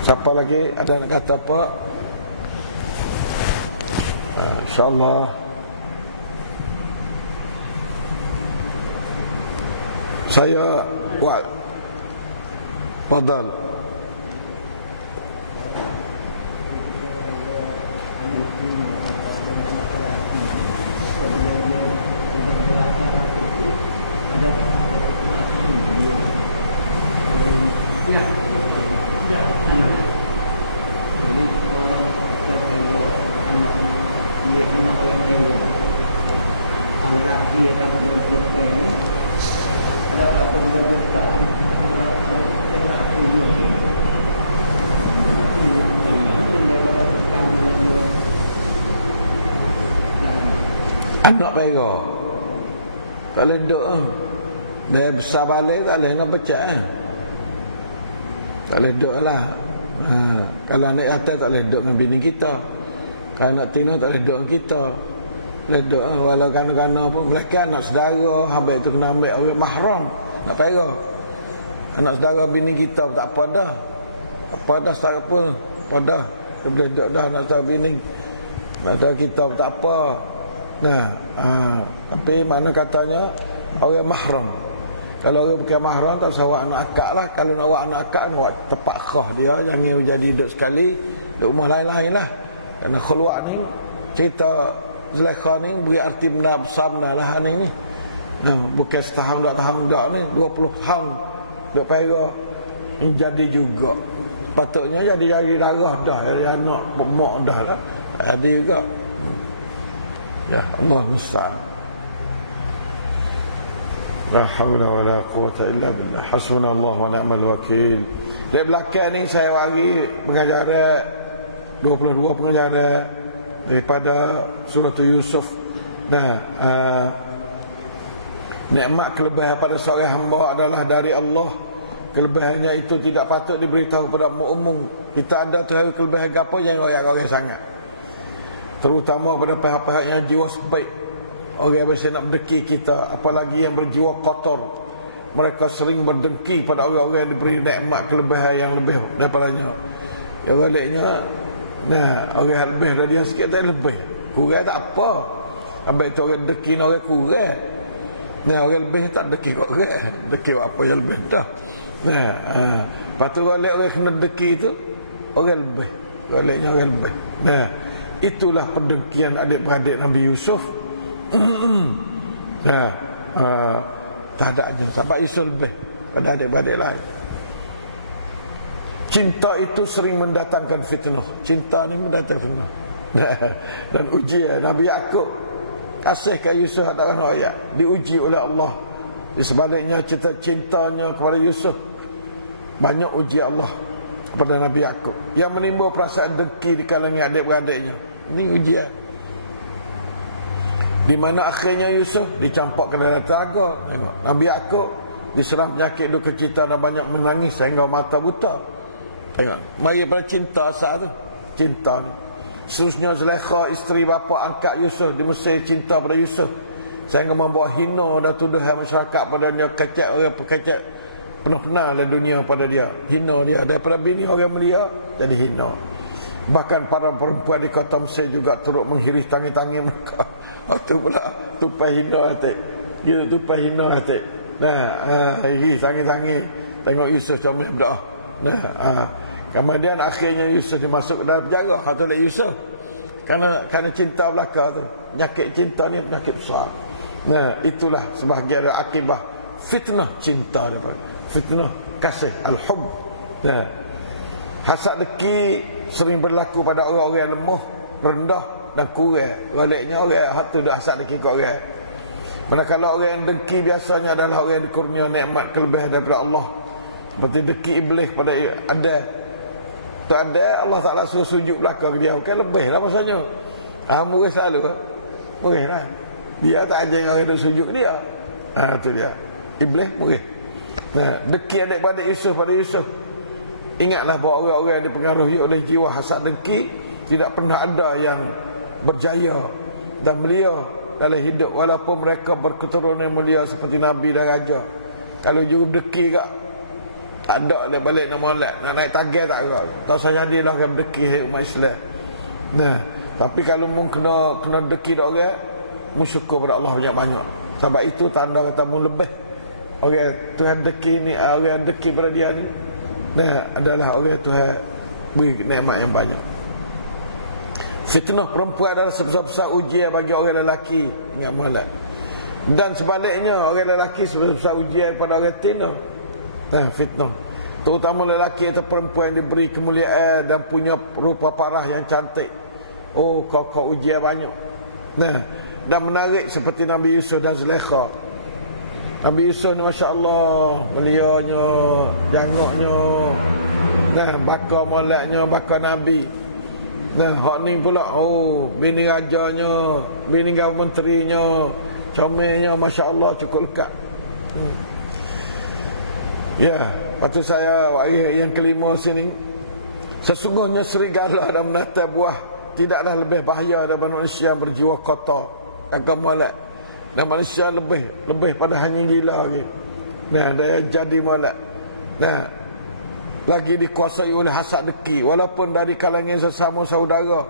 siapa lagi ada nak kata apa? InsyaAllah. Saya buat fadal. Ya. Anak pera tak boleh duduk. Dia besar balik tak boleh nak pecah. Tak boleh duduk lah. Kalau anak atas tak boleh duduk dengan bini kita. Kalau anak tina tak boleh duduk dengan kita. Boleh duduk walau kanak-kanak pun. Mereka anak saudara, habis itu kena ambil orang mahram. Nak pera anak saudara bini kita tak apa dah. Apa dah saudara pun apa dah. Dia boleh duduk dah anak saudara bini. Nak saudara kita tak apa. Nah, tapi mana katanya orang mahram. Kalau orang bukan mahram tak usah awak anak akak lah. Kalau nak awak anak akak, awak tepat khah dia. Jangan jadi duduk sekali duduk rumah lain-lain lah. Kerana khulwat ni, cerita Zulaikha ni beri arti benar besar benar lah ni. Bukan setahun 2 tahun tak ni, 20 tahun duduk pera. Ini jadi juga. Patutnya jadi darah dah, jadi anak pemak dah lah. Jadi juga. Ya Allah musta'an. La hawla wa la quwata illa billah. Hasbunallah wa ni'mal wakil. Dari belakang ni saya bagi pengajaran 22 pengajaran daripada surah Yusuf. Nikmat kelebihan pada seorang hamba adalah dari Allah. Kelebihannya itu tidak patut diberitahu pada umum. Kita ada terhadap kelebihan apa yang royak-royak sangat. Terutama pada pihak-pihak yang jiwa sebaik. Orang yang biasa nak mendengki kita, apalagi yang berjiwa kotor. Mereka sering berdengki pada orang-orang yang diberi nikmat kelebihan yang lebih daripadanya. Yang baliknya Nah, orang lebih dari dia sikit tak lebih. Kurang tak apa. Habis tu orang deki orang kurang. Nah, orang lebih tak deki kok orang. Deki apa yang lebih dah. Nah, lepas tu orang kena deki tu orang lebih. Orang lebih. Nah, itulah pendekian adik-beradik Nabi Yusuf. Nah, tak ada aja. Sampai Yusuf lebih pada adik-beradik lain. Cinta itu sering mendatangkan fitnah. Cinta ni mendatangkan fitnah. Dan ujian Nabi Yaqub kasih ke Yusuf adalah ayat diuji oleh Allah. Di sebaliknya cintanya kepada Yusuf banyak uji Allah kepada Nabi Yaqub yang menimbul perasaan dengki di kalangan adik-beradiknya. Ini ujian. Di mana akhirnya Yusuf dicampak ke dalam telaga. Tengok, Nabi Yaqub diserang penyakit duka cita dan banyak menangis sehingga mata buta. Tengok, mari pada cinta asal tu. Cinta ni. Seterusnya Zulaikha, isteri bapa angkat Yusuf di Mesir, cinta pada Yusuf sehingga membawa hina dan tuduhan masyarakat padanya. Kecek orang kecek pernah dalam dunia pada dia. Hina dia daripada bini orang mulia jadi hina. Bahkan para perempuan di kota Mesir juga turut menghiris tangi-tangi mereka. Itu pula tupai hina hati. Dia tupai hina hati. Nah, hiris tangi-tangi tengok Yusuf comel berdoa. Nah, kemudian akhirnya Yusuf dimasuk ke dalam penjara. Atau oleh Yusuf kerana cinta belaka tu. Penyakit cinta ni penyakit besar. Nah, itulah sebahagian akibat fitnah cinta daripada fitnah kasih al-hub. Nah, hasad deki sering berlaku pada orang-orang yang lemah, rendah dan kurang. Baliknya orang hatu dah hasad deki ke orang. Manakala orang yang dengki biasanya adalah orang yang dikurnia nikmat kelebihan daripada Allah. Seperti deki iblis pada ada. Tu ada Allah Taala suruh sujud belakang dia. Okey lebih lah maksudnya. Murih selalu. Murih lah. Dia tak ajar orang yang sujud dia. Tu dia. Iblis murih. Nah, deki adik-beradik Yusuf pada Yusuf. Ingatlah bahawa orang-orang yang dipengaruhi oleh jiwa hasad dengki tidak pernah ada yang berjaya dan mulia dalam hidup walaupun mereka berketurunan mulia seperti Nabi dan Raja. Kalau jurub deki kak tak ada dia balik nak molek, nak naik target tak ada. Tak saya jadilah orang berdeki umat Islam. Nah, tapi kalau mu kena deki dak orang, mu syukur pada Allah banyak-banyak. Sebab itu tanda kata mu lebih. Orang Tuhan deki ni, orang deki pada dia ni, nah adalah orang Tuhan beri nikmat yang banyak. Fitnah perempuan adalah sebesar-besar ujian bagi orang lelaki. Ingat molek. Dan sebaliknya orang lelaki sebesar-besar ujian pada orang tina. Nah, fitnah. Terutama lelaki atau perempuan yang diberi kemuliaan dan punya rupa parah yang cantik. Oh, kau ujian banyak. Nah, dan menarik seperti Nabi Yusuf dan Zulaikha. Nabi Yusuf ni masya-Allah, mulianya, jangoknya. Nah, bakar moleknya, bakar Nabi. Nah, hak ni pula oh, bini rajanya, bini menterinya, comelnya masya-Allah cukup lekat. Ya, patut saya ayat yang kelima sini. Sesungguhnya serigala dan menata buah tidaklah lebih bahaya daripada manusia yang berjiwa kotor dan molek. Dan manusia lebih pada hanya gila lagi. Nah, dia jadi molek. Nah, lagi dikuasai oleh hasad deki walaupun dari kalangan sesama saudara,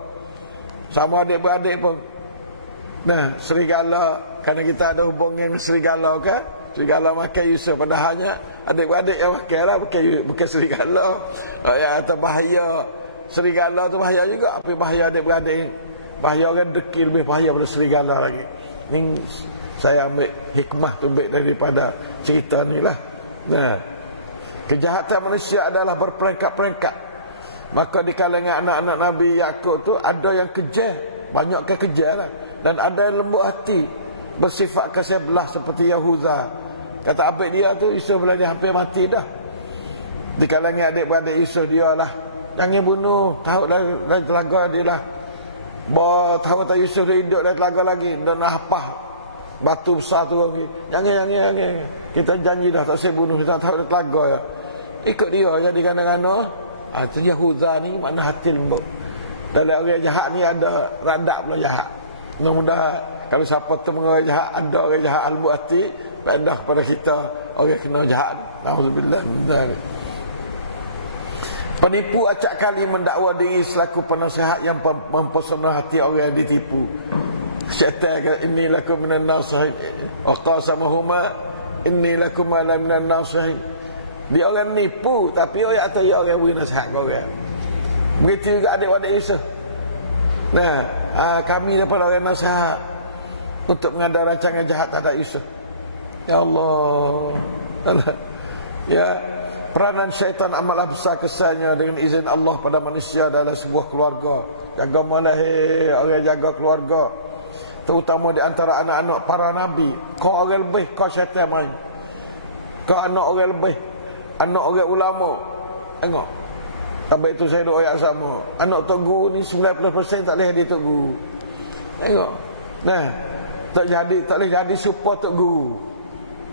sama adik-beradik pun. Nah, serigala kerana kita ada hubungan dengan serigala kan? Serigala makan Yusuf padahalnya adik-beradik yang makan lah bukan serigala. Yang kata bahaya serigala tu bahaya juga. Tapi bahaya adik-beradik, bahaya orang deki lebih bahaya pada serigala lagi. Ini saya ambil hikmah tu baik daripada cerita ni lah. Nah, kejahatan manusia adalah berperingkat-peringkat. Maka di kalangan anak-anak Nabi Yaqub tu ada yang kejam, banyak kejam lah. Dan ada yang lembut hati, bersifat kasih belah seperti Yahuza. Kata abik dia tu Yusuf bila dia hampir mati dah. Di kalangan adik-beradik Yusuf dia lah, jangan bunuh, tahu dah telaga dia lah. Bawa tahu tak Yusuf dia hidup dah telaga lagi. Dan nak hapah batu besar tu lagi. Jangan. Kita janji dah tak saya bunuh, kita tahu dah telaga ya. Ikut dia jadi kadang-kadang. Itu Yahuza ni makna hati lembut. Dalam orang jahat ni ada radak pula jahat. Mudah-mudahan kalau siapa tu orang jahat, ada orang jahat lembut hati, pindah kepada kita orang kena jahat. Nauzubillah min dzalik. Penipu acak kali mendakwa diri selaku penasihat yang mempesona hati orang yang ditipu. Syaitan kata, inni lakum minan nasihin wa qasamahuma inni lakum minan nasihin. Dia orang nipu, tapi orang atau dia orang beri nasihat ke orang. Begitu juga adik-adik Isa. Nah, kami daripada orang nasihat untuk mengada rancangan jahat terhadap Isa. Ya Allah. Ya, peranan syaitan amatlah besar kesannya dengan izin Allah pada manusia dalam sebuah keluarga. Jaga malah orang jaga keluarga, terutama di antara anak-anak para nabi. Kau orang lebih, kau syaitan main. Kau anak orang lebih, anak orang ulama. Tengok. Sampai itu saya doa ayat sama. Anak Tok Guru ni 90% tak boleh jadi Tok Guru. Tengok. Nah, tak boleh jadi support Tok Guru.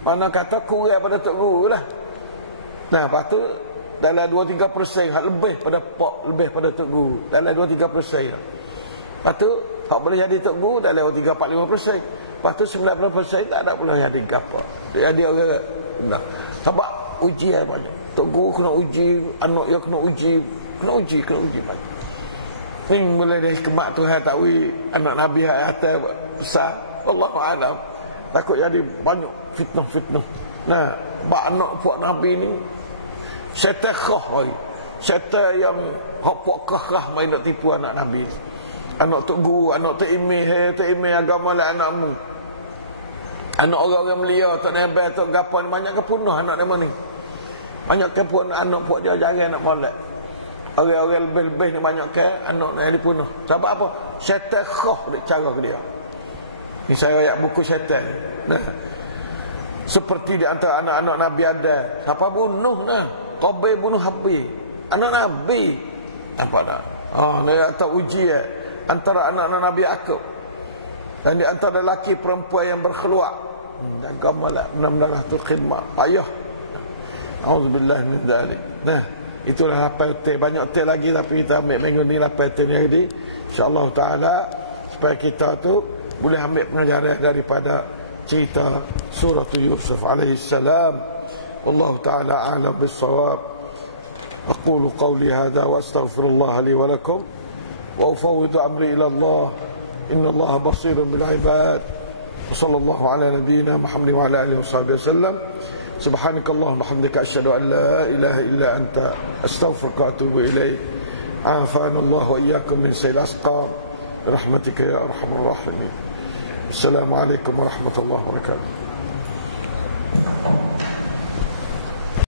Mana kata kurang pada Tok Guru lah. Nah, lepas tu dalam 2-3% lebih pada lebih pada Tok Guru. Dalam 2-3%. Lepas tu tak boleh jadi Tok Guru dalam 3-4-5%. Lepas tu 90% tak ada boleh jadi apa. Jadi orang nak. Sebab ujian banyak. Tok Guru kena uji, anak dia kena uji banyak. Ni boleh dari kemak Tuhan tahu anak Nabi atas besar. Wallahu a'lam. Takut jadi banyak fitnah. Nah, bak anak puak Nabi ni syaitan khah lagi. Syaitan yang puak khah main nak tipu anak Nabi. Anak Tok Guru, anak Tok Imeh agama lah anakmu. Anak orang-orang melia, Tok Nebel, Tok Gapan, banyak kepunah anak nama ni. Banyak ke pun anak puak dia jarang nak molek. Orang-orang lebih-lebih ni banyak ke anak nak dipunuh. Sebab apa? Syaitan khah cara ke dia. Ni saya ayat buku syaitan. Nah, seperti di antara anak-anak Nabi ada. Siapa bunuh nah? Qabil bunuh Habil. Anak Nabi. Apa dah? Dia tak uji antara anak-anak Nabi Yakub. Dan di antara lelaki perempuan yang berkeluar. Jaga malak benar-benar tu khidmat. Payah. Auzubillah min dzalik. Nah, itulah lapan teh, banyak teh lagi tapi kita ambil minggu ni lapan teh ni jadi insya-Allah taala supaya kita tu boleh ambil pengajaran daripada cerita surah Yusuf alaihi salam. Wallahu taala a'lam bis-shawab. Aqulu qawli hadha wa astaghfirullah li wa lakum wa ufawwidu amri ila Allah. Inna Allah basirun bil ibad. Sallallahu ala nabiyyina Muhammad wa ala alihi wasallam. Subhanakallahumma hamdaka asyhadu an la ilaha illa anta astaghfiruka wa atubu ilaik. Afana Allah wa iyyakum min sayyi'il asqam. Rahmatika ya arhamar rahimin. Assalamualaikum warahmatullahi wabarakatuh.